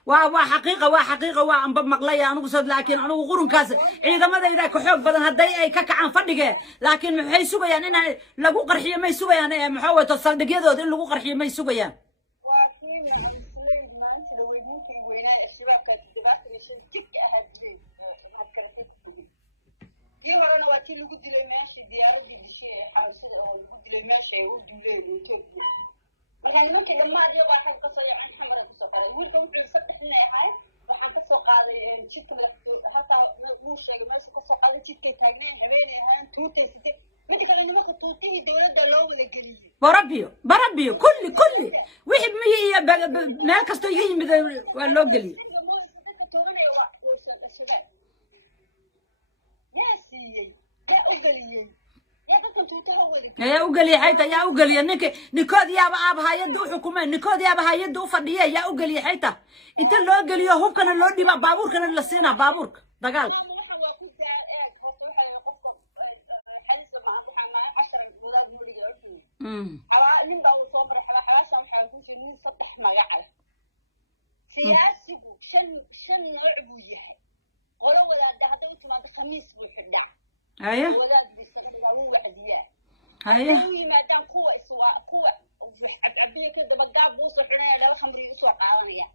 وحقيقة وأنا بمقلية أنا قصد لكن أنا وغرم كاس إذا ما ذا كحوق بدن هدي أي كك عن فدقة لكن محي سوى يعني أنا لقو قرحية ما يسوى يعني محاولة تصدق كذا ودين لقو قرحية ما يسوى يعني وفي مع السليد ما أنت لو ممكن وينا الشباب كانت دبات نشين تك أحد لي ما هتكرتي كتبي كي هرانا واتي لو قد لي ماشي ديار دي الشيء حمسة أو لو قد لي ماشي ودولين وتوبي markaan markii dhamaad iyo waxaan ka soo yacan xamar ku soo qaray wiilka wuxuu saddex nin ahay waxaan ka soo qaaday jidka madaxtooyada hatta uu sheegay meesha ka soo qaaday jidka taagnay habeenay ahaan tuutay sidii mid kale nimanka tuutihii dawladda loo wada geliyay بربيو كل واحد مية ما كستو يجي ولا قليل dadka tooganaya waa shabaab yaa siiyay yaa u galiyay يا dadkan tuutaha wada يا ugali xayta yaa ugali ninkood yaaba hay'adda u xukumay ninkood yaaba hay'adda u fadhiyay yaa ugali xayta inta loo galiyo hubkana loo dhiba baabuurkana la siina baabuurka dagaal waxa waa ku daa eeg horta waxa qofka xalis ma 10 wadaad noo dhiga xawaa nin baa soo maray xawaashan waxa ku jira nin saddex magac leh siyaasigu shan nooc buu yahay qolo wadaad hadda u timaado khamiis buu xidhaa أيه. ولاد بيستغلوا وعدية. هذا ما دام قوة قوة عبية كده بقى بوص حنا لا الخمر يسوق قاضنيا.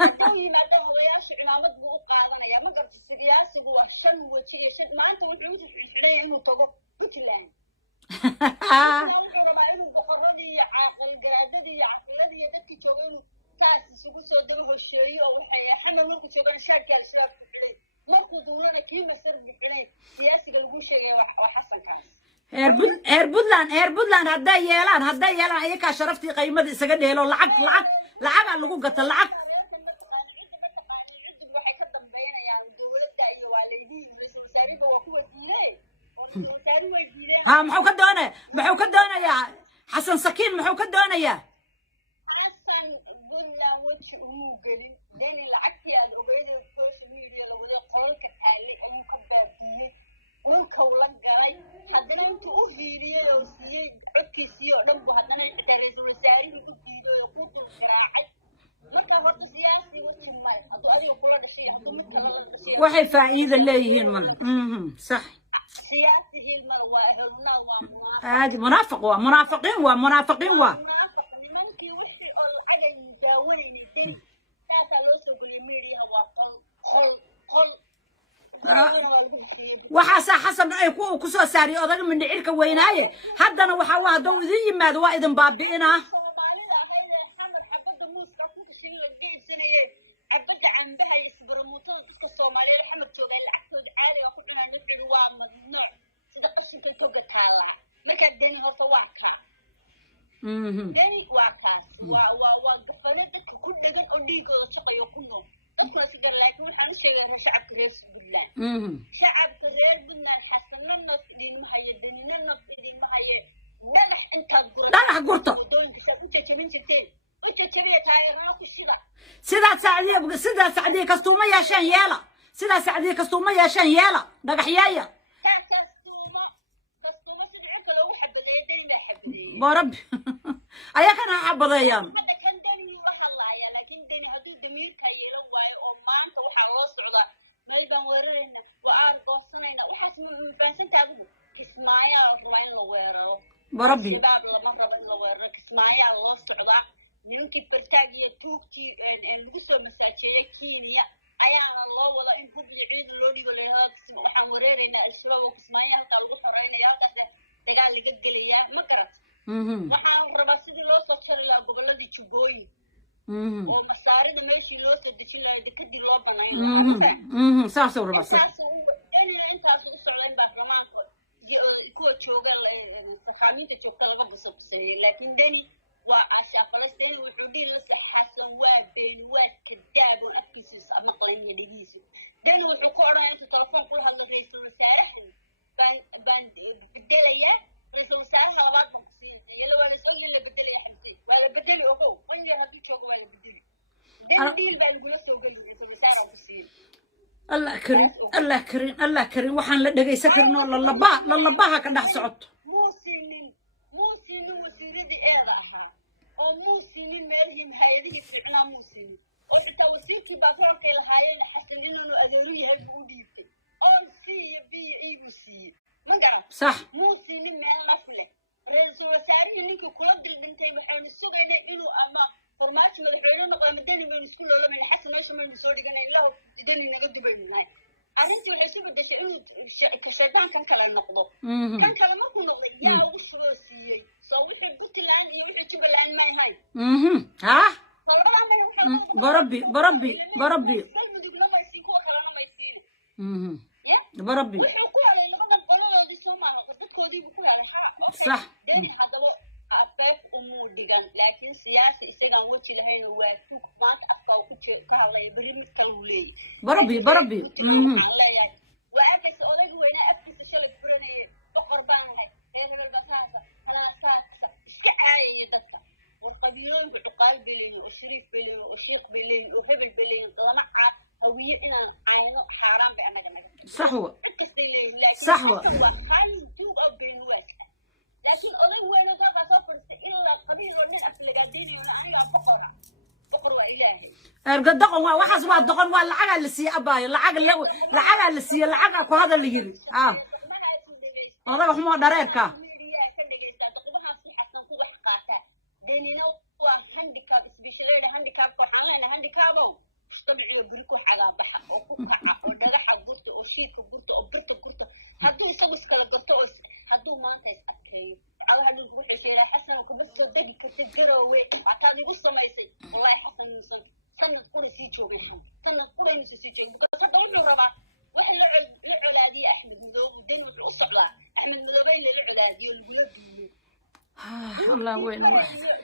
هذا ما دام هو ياش علامات بو قاضنيا ما قرت السياسي هو شن وشي شن ما أنت والعود حنا إنه تجو بتلان. بتلان وربع إنه بقردي عقل جرادي عقلدي يدك تجوينه تاس سوق صدقه الشيء أو حمل ملك تجوين شاكي على شراف تحلي. markuu duulana kii masar bixinay siyaasiga lagu sheegay waa xasan kaas Puntland hadday yeelaan ayaga sharaftii qiimada isaga dheelo lacag lagu gato lacag reerkan ma taqaani cid waxay ka dambeynayaan dawladda iyo waalidiin ra'iisul wasaariba waa kuwa diiday oo ra'iisul wasaari way diideen muxuu ka doonayaa xasan sakiin muxuu ka doonayaa حسن قلنا وجه أموجلين داني لعكتي هذا وقيد السوشيال ميديا لو ده قلل كتالي أيو كبابية والكولن جراي حدنا أنتوا أهيرية يوسية عكي سيا دمبو حدنا حتى رئيس ساري يقول ديدو يقود القراعي مركا هرت سياسي وجه مالي هذا أدي يقول هذا الشيء هذا متكلم هذا الشيء وحي فائدة اللي ولا صح سياسي هي المروائه لنا ومنافق هذا منافقين منافق nimankii wixii oo lacag ay daawanayeen deri taasa loo soo galiyo meediyaha waa qol qorawna waa lagu xiyay waxa xasan ay ku soo saari odaga mindhicirka weynaaye haddana waxa waa dad idin yimaado waa idin baabi'ina Soomaalida ahayd xamar xabada muuska ku kashin la geeysanayay abada cambaha isbarmuutada dadka Soomaaliyeed xamar joogay lacagtooda caadiga ku cunaan nafcidu waa madnuuc sida qashinka toga taala marka dani horta waa ka dani waa kaas waa gafane dadka ku dhagan oo dhiigooda shaqayo ku nool dadkuna si gar laakiin waxaan sheegay shacabka reer Puntland shacabka reer Puntland xasanna fidin ma hayo danina fidin ma hayo dhagax intaad gurata wadooyinka saad u jajabin jirteen u jajabiya taayirana ku shida sidaas sacdiye kastuuma yeeshaan yeela dhagaxyaaya ta kastuuma sida cirka loogu xabadeeyay dani ma xabadeeyay barab ayakana xabadeeyaan hadda kan dani la hadlaaya laakiin dani haduu damiirka yeelan waayo oo maanta waxa loo socdaa meel baan weerarayna waa argoosanayna waxaas ma fahansantaa adigu kismaayaa rabaa in la weeraro shabaab lama rabo in la weeraro kismaayaa loo socdaa nimankii bartaag iyo tuugtii lagu soo masaajeeyay Kenya ayaana loo wada in hub iyo ciidan loo dhibo leeyahay waxaan weeraraynaa al-shabaab oo kismaayaa halka lagu xoreynaya halkaas dagaal laga gelayaa ma garat waxaan rabaa sidii loo soo jari lahaa goboladii Jubbooyin oo masaarida meeshii loo soo dejin lahaa dekadii loo banayn lahaa ma faham saas oo rabaa intaas u socda in baarlamaanka kuwa jooga saxaaminta joogta laga busabuseeyay laakiin dani waa asha Falastiin wuxuu dhil la saxasan waa been waa kadaab oo afkiisa maqlayn dhigiisu dani wuxuu ku oranay inta telefoon kula hadlo ra'iisul wasaarahan baan bedelaya ra'iisul wasaaraha labaad baan ku siinay yalla wala soo in la bedelayo xamsi wala bedeli ogow wanjir haduu joogo wala bedeli dani dhil baa lagu la soo galay ra'iisul wasaaraha ku siin الله كريم waxaan la dhageysan karnaa labaha ka dhax socod موسين وسيردي ايدا اها او موسين مالهم هايدي فيعنا موسين وحتى وسيركي باكرون كي لهايين حسن إنه أدروي هاي بوديبتي all C B E C ما قرأت صح مو سين مال نفله رئيس وزراء إنك كل دلبنتي بحين السوق إنه أما فرمات مدحونا نقل مدني من سكول ولا من حسن وش من سوري كان له دني نقد بين هاي أرنتي وحسب الدش إنه كشيطان كان كلا النقض كان كلا ما هو نقض يا وش روسي سوي حبت الآن يوحي تجيب الآن ما هاي ها طلبنا ما يوحي بربي قال مدقنا ما يسين كوا كلا ما يسين يا بربي وحكوا على اللي بدنا نقوله دي سوما قدت كودي بكوا على ها أوكي صح. دني هذا أفاف أمور ديجان لكن سياسة إسقان وجه لهين واتوك ما تأفكار كهلا يبرم كلولي بربي كتلام حلا يا وأكيس أولئك وين أفكس شلك برني بقربان هاي هي البساسة أنا أساسا إسكعاية يدك والقبيلون بعقال بلين وشريف بلين وشيخ بلين وهبل بلين طالما هوية إن عينه حرام بأنا جنّا صحوة عكس لين لكن صحوة. حتى وخاين توق أو بين واسع لكن أولئك وين كذا سافر إلا قبيل ونن أفلقادين يقول أنا فقر وإلهي أرجع دقن وحسب ما دقن ولا عجل اللي سي أباي لا عجل اللي سي لا عجل كهذا اللي يجري والله هم دريكا دقمها سي حسن كو حقاتا ديننا وهانديكاب سبيشاليد هانديكاب كوحان لنا هانديكابو مش طبيعي بريكو حاجة بحق أو كوكعة أو دغح قرط أو شيك قرط أو برت قرط هادو يسوي سكال قرط أو هادو ما أنت أتكيو على هادو الروح شيء حسن وكبس دقي كرت جروي عتادي قصة ما يصير والله حسن سنة قرى سيجوج الحمد سنة قرى نسي سيجوج بقى هذا وحنا ربع وحنا العلادي أحمد مذوب ودين وحنا على أحمد مذوبين للعلادي والقلب دولو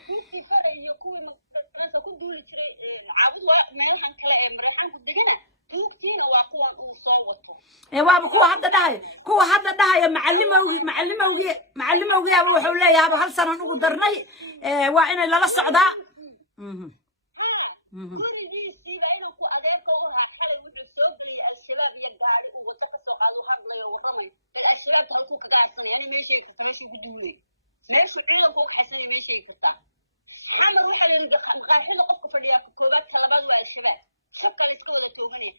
كوكتي فرعي كوي مقدسة كدولي تري عابد ومالحن كلا مريحان كدجنا كوكتينا وقوان وصوته إيه كوا هذا ده معلمة وجا وحولي يا بحال سنة نقدرني وإن لا الصعداء ها كوريدي سيبا إنه كو أديرك وها حلو وحنا سوق لي الشباب يقاري ووتك سوق على وحد لي ورمي الشباب تهلكوا كقاصنا يعني ماشي كتمشي كدولي ماشي عيدا كوك حسني ماشي كرتا حمر وحل مقاحيل قفك فرديا كوبات كلاباد والشباب شبكة لسكو ودا توغنيا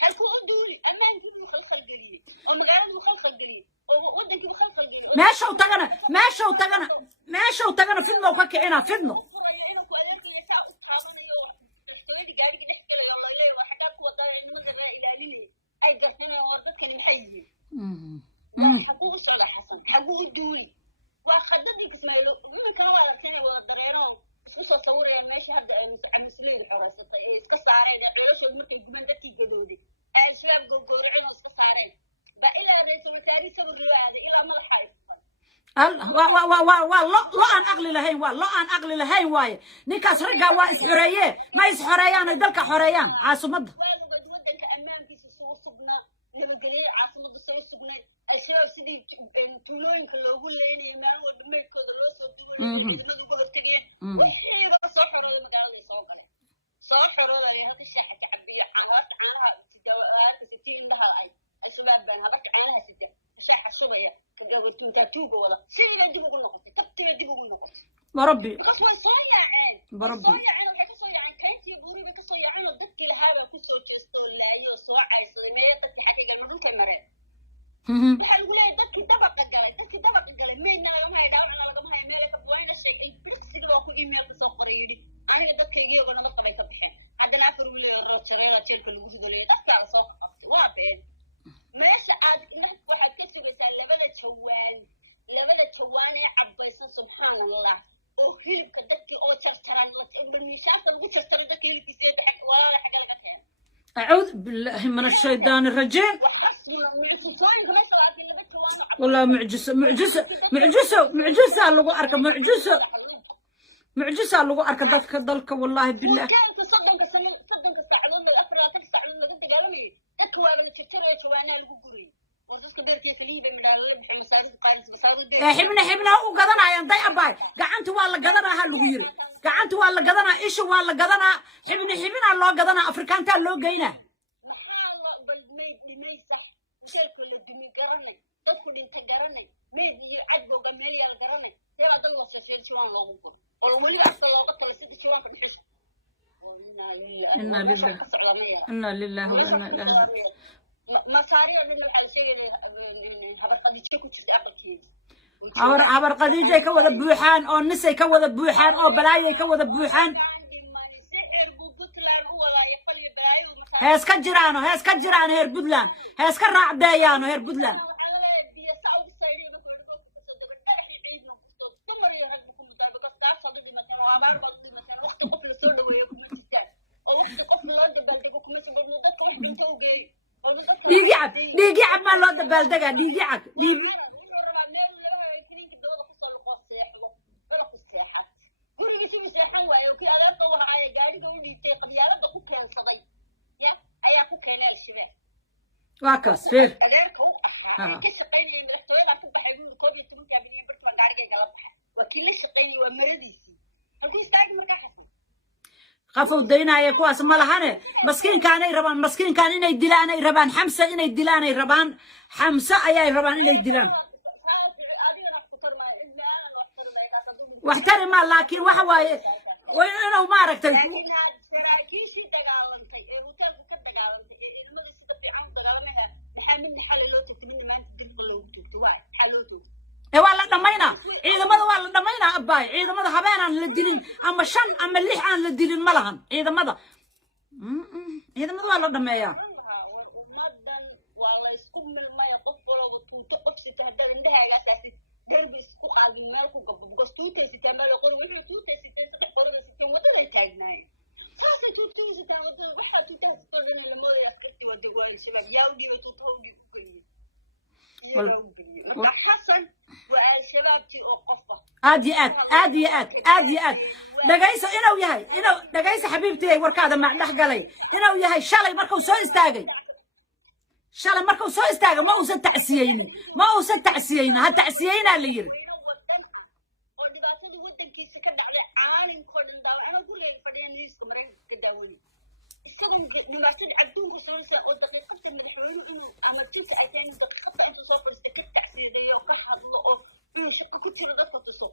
هلكو دولي أمان كيبو خلخل قليل أو مقالد بخلخل قليل أو ودن كيبو خلخل قليل ماشي وتغنى فيدنا وكاكينا فيدنا وفريا إنو كو أديرك يساء أطابانا يو احتويدي قاعدك نحكي لي يالله إليه وحقات كو وداري إنو مدر إلى ليلي أي قرتنا وردت كان محيي وحقوق السعود حسن حقوق الدولي وخددي كسمايلو ممكن waa arkeen wada dareero isku soo sawirayaan meesha hadda ay mas'uuliyad xoreysatay ee iska saareen ciilashood markay guban dadkii gadooday ay shabaab gooricin oo iska saareen ba ilaa ra'iisul wasaare sabir loo aaday ilaa madaxa ifan لا أن أغلي لهين واي نكاس رجع وإسحرية ما إسحريان دلك حريان عاصمة والو قد ودنك أمام كيس سو صبنا نبقى عاصمة سو صبنا الشباب سيدي تولوين كله يقول لي إيمان والبميت كذا لو صدوا لي عيد ما دوجه ارتجين وحي بس صحرا ده مقالة اللي سوق عليه صحرا ده اللي هالك الشاحة كعبية هرت عنها هرت 60 ده هاي الشباب بين هرت عنها 6 الشاحة شوية كجورتون تاتوجو ولا سيدي بدي بقول نقطة تبتي بدي بقول نقطة مربي بقص وصايع عين وحكي صايع عين كنتي بوري بقص صايع عين ودك لهذا كوسو تشستو لا يو عايز لمية دك حكي قال مدول كمرة waxaa lagu leeyahay dadkii dabaqa galay meedna lagama hayo dhaawacna lagama hayo meel ka buwayn la sheegay biqsiga waa ku emailka soo qoray yiri aniga dadkaygiiga nabad qabay ka bixeen haddana afar wiil oo rojareela jeelka lagu rido leeyahay dadka la soo qabtay waa been meesha aad waxaad ka sugaysaa labada jawaan ee cabaysan subhanallah oo hilibka dadkii oo jarjaran barmiishaafta lagu jarjaray dadka hilibkiisa walaala xaga laga keenay أعوذ بالله من الشيطان الرجيم وحصلنا معجزة كما سوات اللي بتوانو والله معجزة لو أركب معجزة لو أركب ذاك ذلك والله بالله وكان تصدق ساعدون الأفراد ساعدون لقد قالوا ذاك هو اللي تشتري جوانا الجوري ورزق كبيرتي كليبة من اللي مسارد قارس مسارد بيت حبنا وقدنا يا ضيع باي قعنت والله قدنا هالوير قعنت والله قدنا إيش والله قدنا حبنا الله قدنا أفريقيا تلو جينا محل بالميد صح وشارك الدمي قرني تدخل أنت قرني ميد عدو جميل يا القرني تبى الله شاشير شوان لو قر والولي بقى الله قتل سيد شوان كنحش قلنا لله وماش واحد كسر عميرة إنا لله وماش واحد كسر عميرة مصاري إنه حال شيء هبر قديش كنت شفت أقل كيد عبر قديجة كوذا بوحان أو نسي كوذا بوحان أو بلاي كوذا بوحان عندي ماني سحر بوبتلان ولا يقل بلاي ومصاري هاس كجرانو هاس كجرانو هير بدلان هاس كراع دايانو هير بدلان وحلا بيساو صيري ما كردو كسودو دغخ عيد ما قستو دمر يرغبكم مدار بكاس كاش صددي مثلا وابار بدي مثلا وقت قفل سو دhoweeyo kuma jirtaan oo waqti qof loo dabaaldego kuma jirto dadka wax dhinta u geey dhiigacab ma loo dabaaldegaa dhiigacab waa carar wuxuu rabaa meel laba haweenkiniinka dawada kusoo luqoo seexdo bala ku seexat gurigiisa uu seexan waayo kii adeerka waxa gaadhiga u dhiibtay qabyaalada ku keensaday ya ayaa ku keenay al-shabaab waa kaas adeerka uu ahaa ee ka shaqeynayay madaxtooyada ku baxay buu 12 bilyan bartaan gaarigayga la baxay waa kii la shaqeynayay waa maradiisii halku istaagi markaa xasan قفوا الدينا يا كواس مالهانه مسكين كان يربان مسكين كان إني دلان يربان حمسة إني دلان يربان حمسة أي يربان إني دلان واحترم لكن وحواي وأنا وما ركتي لكن هاد سراكيشي دقالنتي هوتيل كده دقالنتي المدة سيدا في عام دقالمها محامين حللو تكتمين ما أنت تدرك لو تكتواي حلوتو والله دمينا إذا ماذا والله دمينا أباي إذا ماذا حبينا للدليل أما شن أما اللي عن للدليل ملهن إذا ماذا والله دمينا ومدن والله يسكب من الماء يقفله وتوقف ستهدد عندها أساسي درب يسكوق على المال وقبل بقصتوته ستعمل يقولوا وحنا توته ستين صدق قرب ستين وده يتاجناي ساسة توته ستين وده وحنا توته ستين لما يسكتي ودوال الشباب ياودي وتوتهودي وكليه يلاودي مرتا حسن والشباب تي أوقفه عاديات دقايس إنا وياهي دقايس حبيبتي وركادة مع لحقلي إنا وياهي شالي مركو سو استاقي شالي مركو سو استاقي ما هو ست تعسيين هالتعسيين اللي يري oo dhibaatada wadankiisa ka dhacday caalinkoodan daaw ana gurigayga fadhiya niiska Mareykanka ka daawani isagoo dhibaatada adduunka soo soo oo daqiiqada madaxweynuhu inuu emergency ay tahay daqiiqada intuu soo fadhiistay ka tacsiidayo ka hadlo oo inuu shaqo ku jiro dadka tuso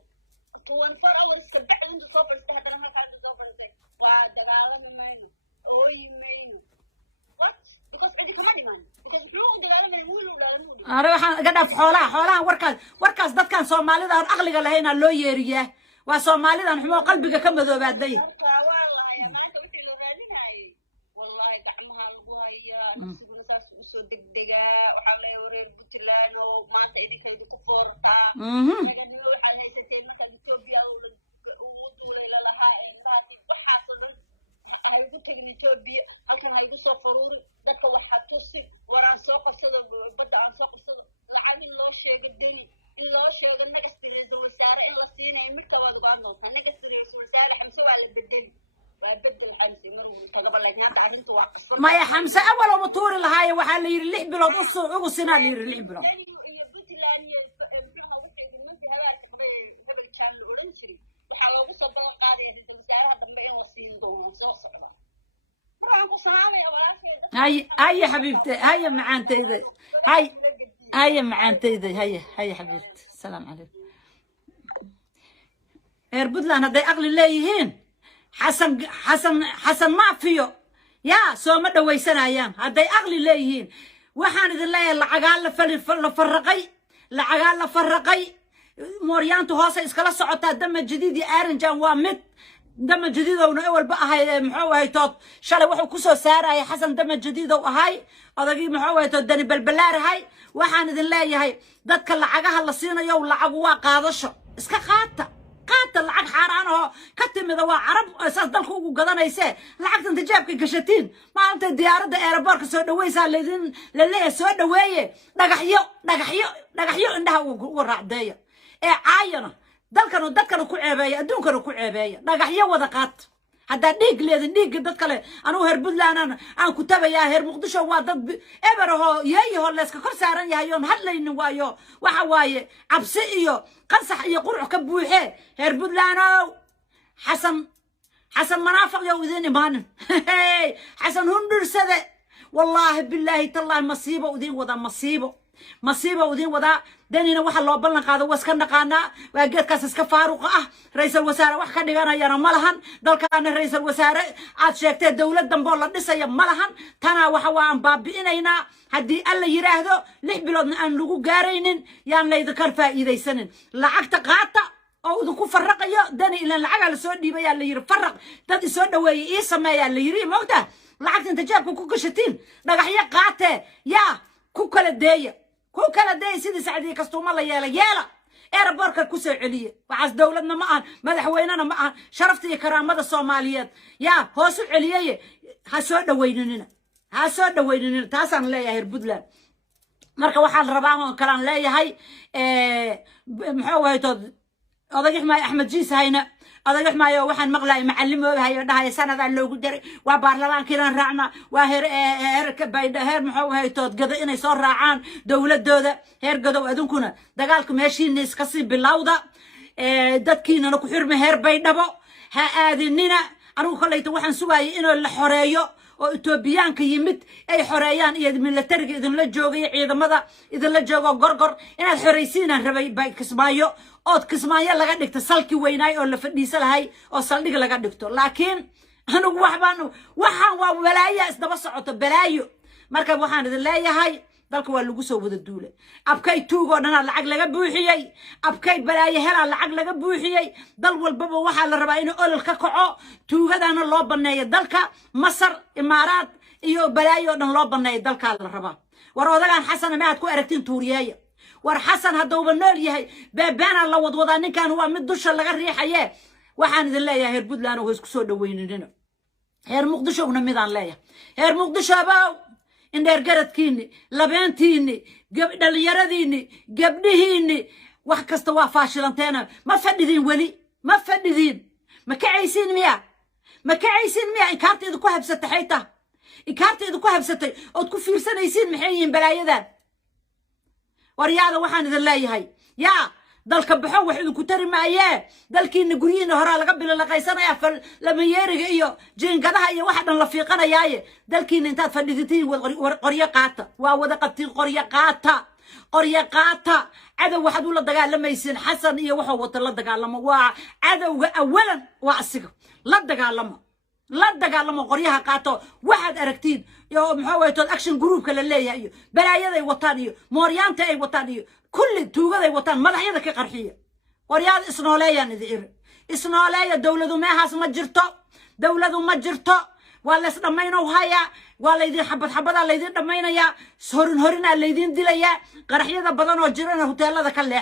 24 hours ka bacdi intuu soo fadhiistay hadana halka intuu soo fadhiistay waa dagaalami mayno oo yimayno what because cidi kama dhiman because wuxuu u dagaalamay wiil u dhalay muu dhiman ara waxaan gadaf xoolaha warkaas dadkan Soomaalida aan aqliga lahayn loo yeeriyaa waa Soomaalidan xumo qalbiga ka madoobaday wallahi maanta wixii loo raadinayay wallahi gacmaha lagu hayaa nafsiguna saas u soo degdegaa waxa la wareer Puntland oo maanta idinku foortaa raganimo waxa haysateen marka Ethiopia uu duulay lahaa ilmahaasi waxa soo dhan ay ugu tagin Ethiopia halkan ay ugu soo faruuri dadka waxa tusin waraan soo qabsado badda aan soo qabsado lacag in loo sheego deni in loo sheego nagasti ra'iisul wasaare in la siinayo midka wada go'aan doonta nagasti ra'iisul wasaare xamse waa la bedel xamse maruu tagaba laakiin hadda arintu waa qasban ma ya xamse awal oo tuuri lahaay waxa la yiri 6 bilood ugu sina la yiri 6 bilood deni iyo Puntland iyo muxuu wixii dhimantii habaarka qabay hebel jaan la oran jiray waxa loogu soo ballan qaaday ra'iisul wasaaraha dambe in la siin doono soo socda maraan ku salaamay walaashay dadka ay xabiibtay ay macaantayda ay macaantayda hay xabiibtay salaam alaykum Puntland haday aqli leeyihiin حسن ما فيه يا سو ما دويسنايان هدي أغلي ليهين waxaan idin leeyahay lacagaal la farraqay mooryaantu hoose iskala socotaa dama jadiid iyo aaranjan waa mid dama jadiid oo awal ba ahay muxuu ahay tood shalay wuxuu ku soo saarayay xasan dama jadiid oo ahay odagii muxuu ahay tood dani balbalaarahay waxaan idin leeyahay dadka lacagaha la siinayo lacag waa qaadasho iska qaata lacag xaraan oo ka timida waa carab asaas dalku ugu gadanayse lacagtan tijaabka gashatiin maanta diyaaradda airport soo dhaweysa leedin leeyahay soo dhaweeye dhagaxyo indhaha ugu raacdeeyo ee caayana dadkan ku ceebeeyo adduunkan ku ceebeeyo dhagaxyo wada qaat hadda dhiig leedin dhiig dad kale anuu heer Puntland aan ku tabayaa heer Muqdisho waa dad eberaho yeeyaho la iska kor saaran yahay oo hadlaynin waayo waxa waaye cabsi iyo qansax iyo qurux ka buuxee heer Puntland حسن منافق يا وذين إيمان حسن هندرسده والله بالله تالله مصيبة وذين وذا مصيبة مصيبة ودين ودا دنينا وحا لو بلن قادو واسكا نقانا واجد كاس اسكا فاروق رئيس الوزراء wax ka dhiganayana malahan dalkaana ra'iisul wasaare aad sheegtay dawladdan boo la dhisay malahan tana waxa waan baabi'inayna hadii alla yiraahdo 6 biloodna aan lagu gaaraynin yaan leeyda kar faa'iideysanin lacagta qaata oo idinku farqayo dani ila lacag la soo dhiibay la yiri farq dad soo dhaweeyay ii sameeyaa la yiri moogta lacagta inta jaabku ku gashatiin dhagaxyo qaate yaa ku kala deeya sidii Saacidi kastooma la yeela airportka ku soo celiye waxaas dawladna ma aan madaxweynana ma aan sharafta iyo karaamada Soomaaliyeed yaa hoos u celiyay ha soo dhaweynina taasaan leeyahay Puntland marka waxaan rabaa oo kala leeyahay muxuu wayto odaygii ma Axmed Jiis hayna odaygii ma waxaan maqlaay macallimo hayo dhahay sanada loogu diray waa baarlamaankiina raacna waa heer ka bayda heer muxuu wayto gada inay soo raacaan dawladooda heer gadow adunkuna dagaalku meeshiina iska sii bilawda dadkiina ku xirma heer baydhabo ha aadinina anigu kolayta waxaan sugaayay inuu la xoreeyo oo Itoobiyaanka yimid ay xoreeyaan iyo militariga idin la joogay ciidamada idin la joogo gorgor inaad xoreysiinaan rabay bay Kismaayo ood Kismaayo laga dhigto salki weynaay oo la fadhiisa lahay oo saldhig laga dhigto laakiin anigu waxaan waa balaayo isdaba socoto balaayo marka waxaan idin leeyahay dalka waa lagu soo wada duulay abkay tuugo dhanaa lacag laga buuxiyay abkay balaayo hela lacag laga buuxiyay dal walbaba waxa la rabaa inuu olol ka kaco tuugadana loo baneeyo dalka Masar Imaaraat iyo balaayo dhan loo baneeyo dalka la rabaa war odagan Xasan ma aad ku aragtiin tuuriyeeyo war Xasan haduu nool yahay baabana la wadwada ninkan waa mid dusha laga riixaye waxaan idin leeyahay heer Puntland oo isku soo dhaweynina heer Muqdisho una midaan leeyahay heer Muqdisho baa in dheer garadkiini labeentiini dhalinyaradiini gabdhihiini wax kasta waa faashilanteena ma fadhidin wali ma fadhidin ma kacaysin miya inkaarteedu ku habsatay xayta inkaarteedu ku habsatay oo ku fiirsanaysiin maxay yihiin balaayadan waryaada waxaan idin leeyahay yaa dalka baxo wax idinku tari maayee dalkiina guryihiina hore laga bilaqaysanaya fal lama yeeriga iyo jeengadaha iyo waxa dhan la fiiqanayaaye dalkiina intaad fadhiditiin qoryo qaata waa wada qabtiin qoryo qaata cadow waxaad u la dagaalamaysiin Xasan iyo waxa wata la dagaalamo waa cadowga awalan waa asiga la dagaalamo qoryaha qaato waxaad aragtiin iyo muxuu wayto action groupka la leeyahay balaayaday wataan iyo mooryaanta ay wataan iyo كل توجد وطن ما رح يذكر قرحية ورياض إسرائيلية نذير إسرائيلية دولة ما هاس مجرته دولة مجرته ولا سلمينا وهايا ولا يدين حبة على يدين دمينا يا هرنا على يدين دليا قرحية ذا بدن وجرنا هوتيل هذا كله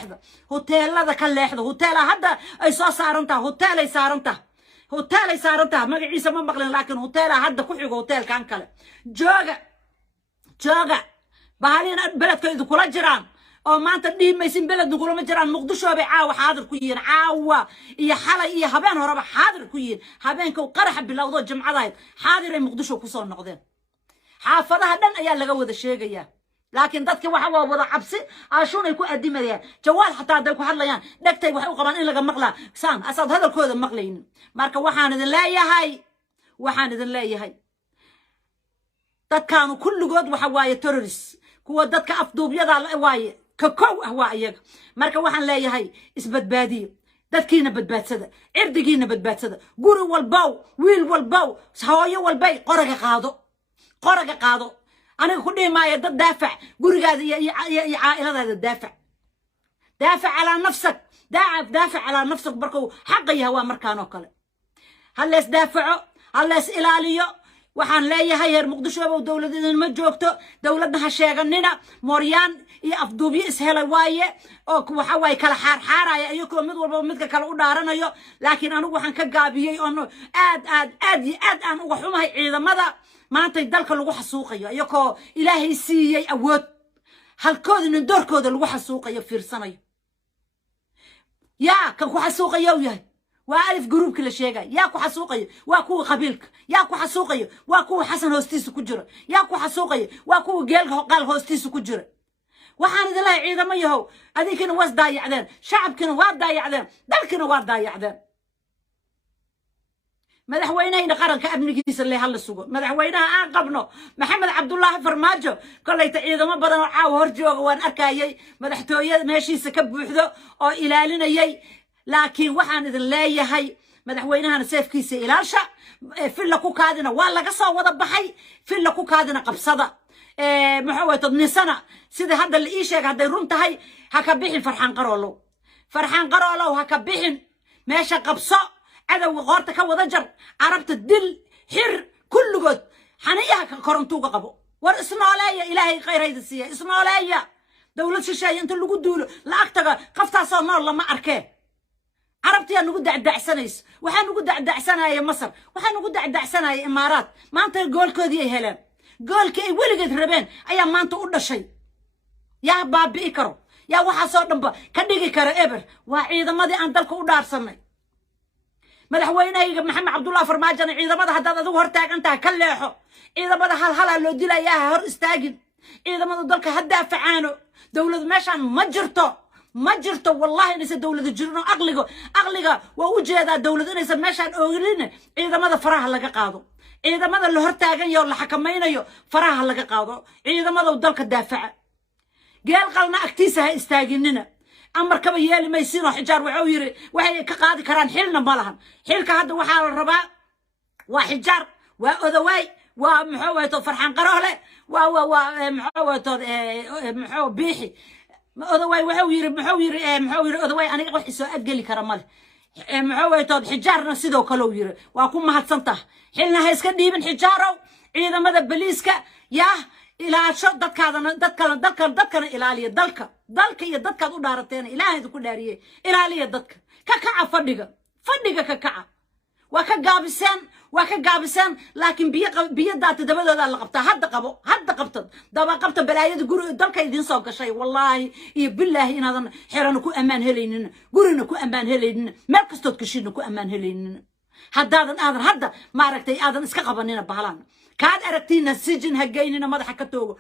يحذا هوتيل هذا أي صارمته هوتيل صارمته ما عيسى ما بقول لكن هوتيل هذا كل هوتيل كان كله جاجا بهالين بلد كيدو كل جيران oo maanta dhiimaysin belad nuqul ma jiraan Muqdisho bay caawa xaadir ku yihiin caawa iyo xalay iyo habeen horeba xaadir ku yihiin habeenka qarax bilowdo jimcadayd xaadir ay Muqdisho ku soo noqdeen xaafadaha dhan ayaa laga wada sheegaya laakiin dadka waxa wada cabsi aashuunay ku adimayaan jawaal xataa haday ku hadlayaan dhagtay wax u qabaan in laga maqla saan asad hadalkooda maqlaynin marka waxaan idin leeyahay dadkaanu kulligood waxa waaye terrorist kuwa dadka afduubyada waaye ككو أهواء مركا وحن لا يهي إسبادبادي دادكينا بدباتسدا عردقينا بدباتسدا قورو والباو ويل والباو سهايا والباي قرق قادو أنا كل ما يدد دافع قوري هذا يا عائلة هذا دافع على نفسك دافع على نفسك بركو حقي هوا مركانو كله هل دافعوا هل إلاليو waxaan leeyahay heer Muqdisho oo dawladda ma joogto dawladda ha sheeganina Mooryaan iyo afduubiye ishelay waaye oo waxa way kala xaarxaaraya iyagoo mid walba midka kale u dhaaranayo laakiin anigu waxaan ka gaabiyay oo aad aan uga xumahay ciidamada maanta dalka lagu xasuuqayo iyagoo Ilaahay siiyay awood halkoodina doorkooda lagu xasuuqayo fiirsanayo yaa kan ku xasuuqayo yahay وألف جروب كل شيء ياكو حسوقي واكو قبيلك ياكو حسوقي واكو حسن هوستيس كجرة ياكو حسوقي واكو قال هوستيس كجرة وحان الله عيدا ما يهو هذي كانوا واس ضايع ذن شعب كانوا واس ضايع ذن دل كانوا واس ضايع ذن madaxweynahayna qaranka amnigiisa le hal sugo madaxweynaha aan qabno maxamed cabdullaahi farmaajo kolayta ciidamo badan oo caaw hor jooga waan arkayay madaxtooyada meeshiisa ka buuxdo oo ilaalinayay laakiin waxaan idin leeyahay madaxweynahana seefkiisa ilaasha filla ku kaadina waa laga soo wada baxay filla ku kaadina qabsada muxuu way tadnisana sida hadda la ii sheegay hadday run tahay ha ka bixin farxaan qaroolow ha ka bixin meesha qabso عدو غورتا كوضا جر عربت الدل حر كل قد حنيها كورنتوغا قبو ور اسماعيلية إلهي غير هيدا السيا اسماعيلية دولة شاشاي انت اللي قدولو لا اكتغا قفتا صومال الله ما اركيه عربتي انو قد عدا عسانيس وحانو قد عدا عسانا يا مصر وحانو قد عدا عسانا يا امارات ما انت قول كودي يا هلال قول كي ولقد ربين ايام ما انت قلنا شيء يا باب بيكرو يا وحا صور نبا كدقي كرا ابر وعيدا ماضي انتلكو ودار سمي madaxweynahayga maxamed cabdullaahi farmaajo ciidamada haddaad adigu hor taagantaha ka leexo ciidamada hal loo dilayaa hor istaagin ciidamada dalka ha daafacaano dawladu meeshaan ma jirto wallahi inaysa dawladu jirno aqliga waa u jeedaa dawladu inaysa meeshaan oolin ciidamada faraha laga qaado ciidamada la hor taagan yahay la xakamaynayo faraha laga qaado ciidamada dalka daafaca geel qalna agtiisa ha istaaginina أمر كبا يالي ما يصيروا حجار وعويري وحي كقاضي كران حيلنا مالهم حيلك هذا وحال الرباء وحجار وأذواي ومحوته فرحان قروله ومحوته محو بيحي أذواي محويري أذواي أنا أقول سؤال أجلي كرامله محوته حجار نسيده كلويري وأكون ما هتصنته حيلنا هيسكدي من حجاره إذا ماذا بليسك ياه إلى شو دتكنا إلى دلك يا دتك ودارتين إلهي تقول داريه إلى دتك ككعة فدقة ككعة وكجابسان لكن بيدات دبل هذا اللقطة هذا قبط دبا قبط بلايد جرو دلك يدين صاق شيء والله بالله إن هذا حرنكو أمان هلين جرنكو أمان هلين مركز تدكشينكو أمان هلين هذا معركتي هذا إسكابنينا بحالنا كاد أركتينا السجن هجيننا ما ضحكتوه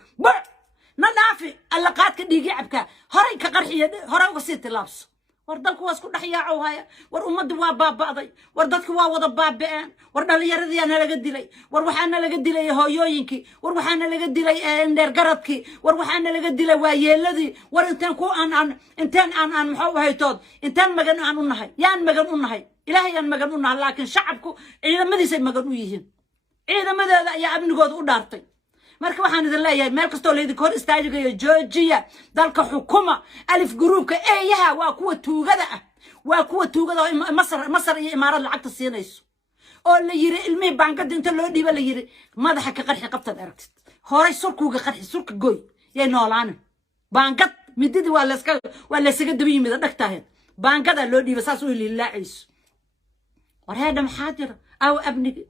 نلافي اللقات كديجي عبكا هراي كقرحية هراي وسيت لابس وردك واس كل حياة عوهايا ورمد وباب بعضي وردك ووض باب بان ورد لي رضي أنا لقد لي وروحنا لقد لي هايوينكي وروحنا لقد لي ندر قرطكي وروحنا لقد لي ويا الذي ورنتن كو انتن محوه يتود انتن مجنون عن النهاي يان مجنون نهاي إلهي يان مجنون لكن شعبكو إذا ما دي مجنونيين إذا ما يا ابن جود ودارتي marka waxaan idin leeyahay meel kastoo la idin hor istaajigayo Georgia dalka xukuma alif gruubka eeyaha waa kuwa tuugada Masar iyo Imaaraad lacagta siinayso oo la yiri ilmay bankada inta loo dhiiba la yiri madaxa ka qarxi qabtad aragtid horay surkuuga qarxi surka gooy yay noolaan bankad mididi waa la isaga daba yimid dhagtahay bankada loo dhiiba saas oo ilaaciis warheeda maxaa jira aw abnigi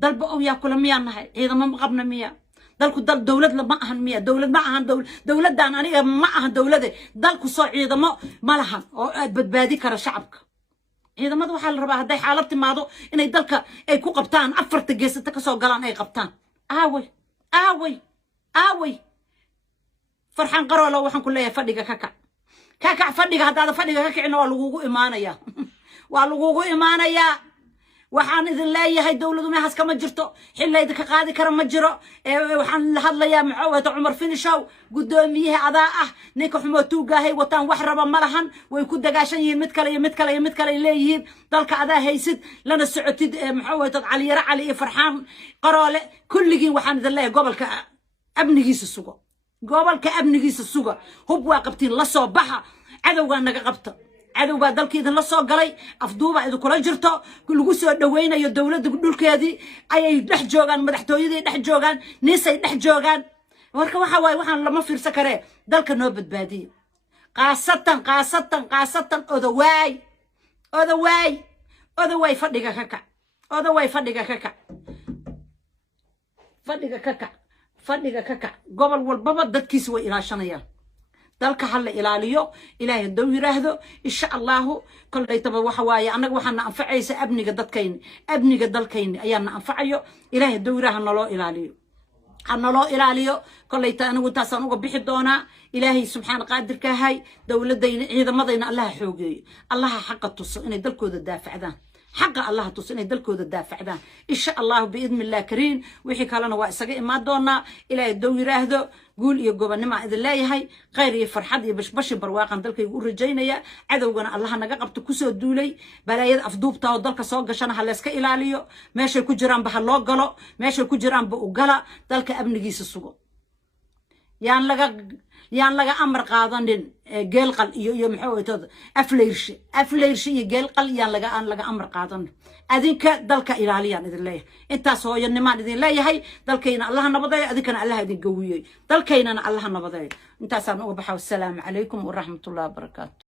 dalba oo yaa kula miyanahay ciidamo ma qabna miya dalku dawlad ma ahan miya dawlad ma ahan dawladan aniga ma ahan dawlade dalku soo ciidamo ma lahan oo badbaadi kara shacabka ciidamadu waxa la rabaa haday xaalad timaado inay dalka ay ku qabtaan afarta geesata ka soo galaan ay qabtaan aaway farxan qaroolo waxaan ku leeyahay fadhiga kakac fadhiga hadaad fadhiga ka kicina waa lagugu imaanaya waxaan idin leeyahay dawladu ma haska ma jirto xillayda ka qaadi kara ma jiro waxaan la hadlayaa Maxamed Umar Finishow gudoomiyaha adaa ninka xumootuugahay wataan wax raba malahan way ku dagaashan yihiin mid kale leeyihiin dalka adaa haysid lana socotid Maxamed Cali iyo Farxaan Qaroole kulligiin waxaan idin leeyahay gobolka amnigiisa sugo hub waa qabtiin la soo baxa cadawga naga qabta عدو بعد ذلك إذا لصق قلي أفضوبة إذا كل جرته كل جسوا دوينا يدولة دول كذي أي دحجوجان مدحتويدي دحجوجان نسي دحجوجان وركم حواي وحن لما في سكره ذلك نوبة بادي قاصة أذواي فديك كاكا قبل والبابا دتكي سوى إلى شنيا dalka hal ilaaliyo ilaahay doow yiraahdo insha Allah kulay taba waxa waaye anaga waxaan anfacaysa abniga dalkayna ayaan anfacayo ilaahay doow yiraahdo naloo ilaaliyo kulay anagu taasan uga bixi doona ilaahay subxaan qaadirka hay dawladayna ciidamadayna Allah xoogeeyo Allah xaq tuso inay dalkooda daafacdaan حق الله تصنع دلكو الدافع ده إن شاء الله بإذن الله كريم وحي كالنا وإساقي ما دونا إلى الدوير هذا قول يقوب نما إذن الله يهي غير يفرحاد يبش برواقا دلك يقول رجينا يا عدونا الله نقاب تكسو الدولي بلا يد أفضوب تاو دلك سوق شانا هلاسك إلاليو ماشي كجران بحلو قلو ماشي كجران بأقلا دلك ابن جيس السوق يان لغا أمر قادن جيلقل يوم حويتود أفليرش يجيلقل يان لغا أمر قادن أذيك دلك إلاليان إذن الله إنت سوى ينمان إذن الله هاي دلكينا الله نبضي أذيك أنا الله إذن قوي دلكينا الله نبضي إنت سامع وبحوا السلام عليكم ورحمة الله وبركاته.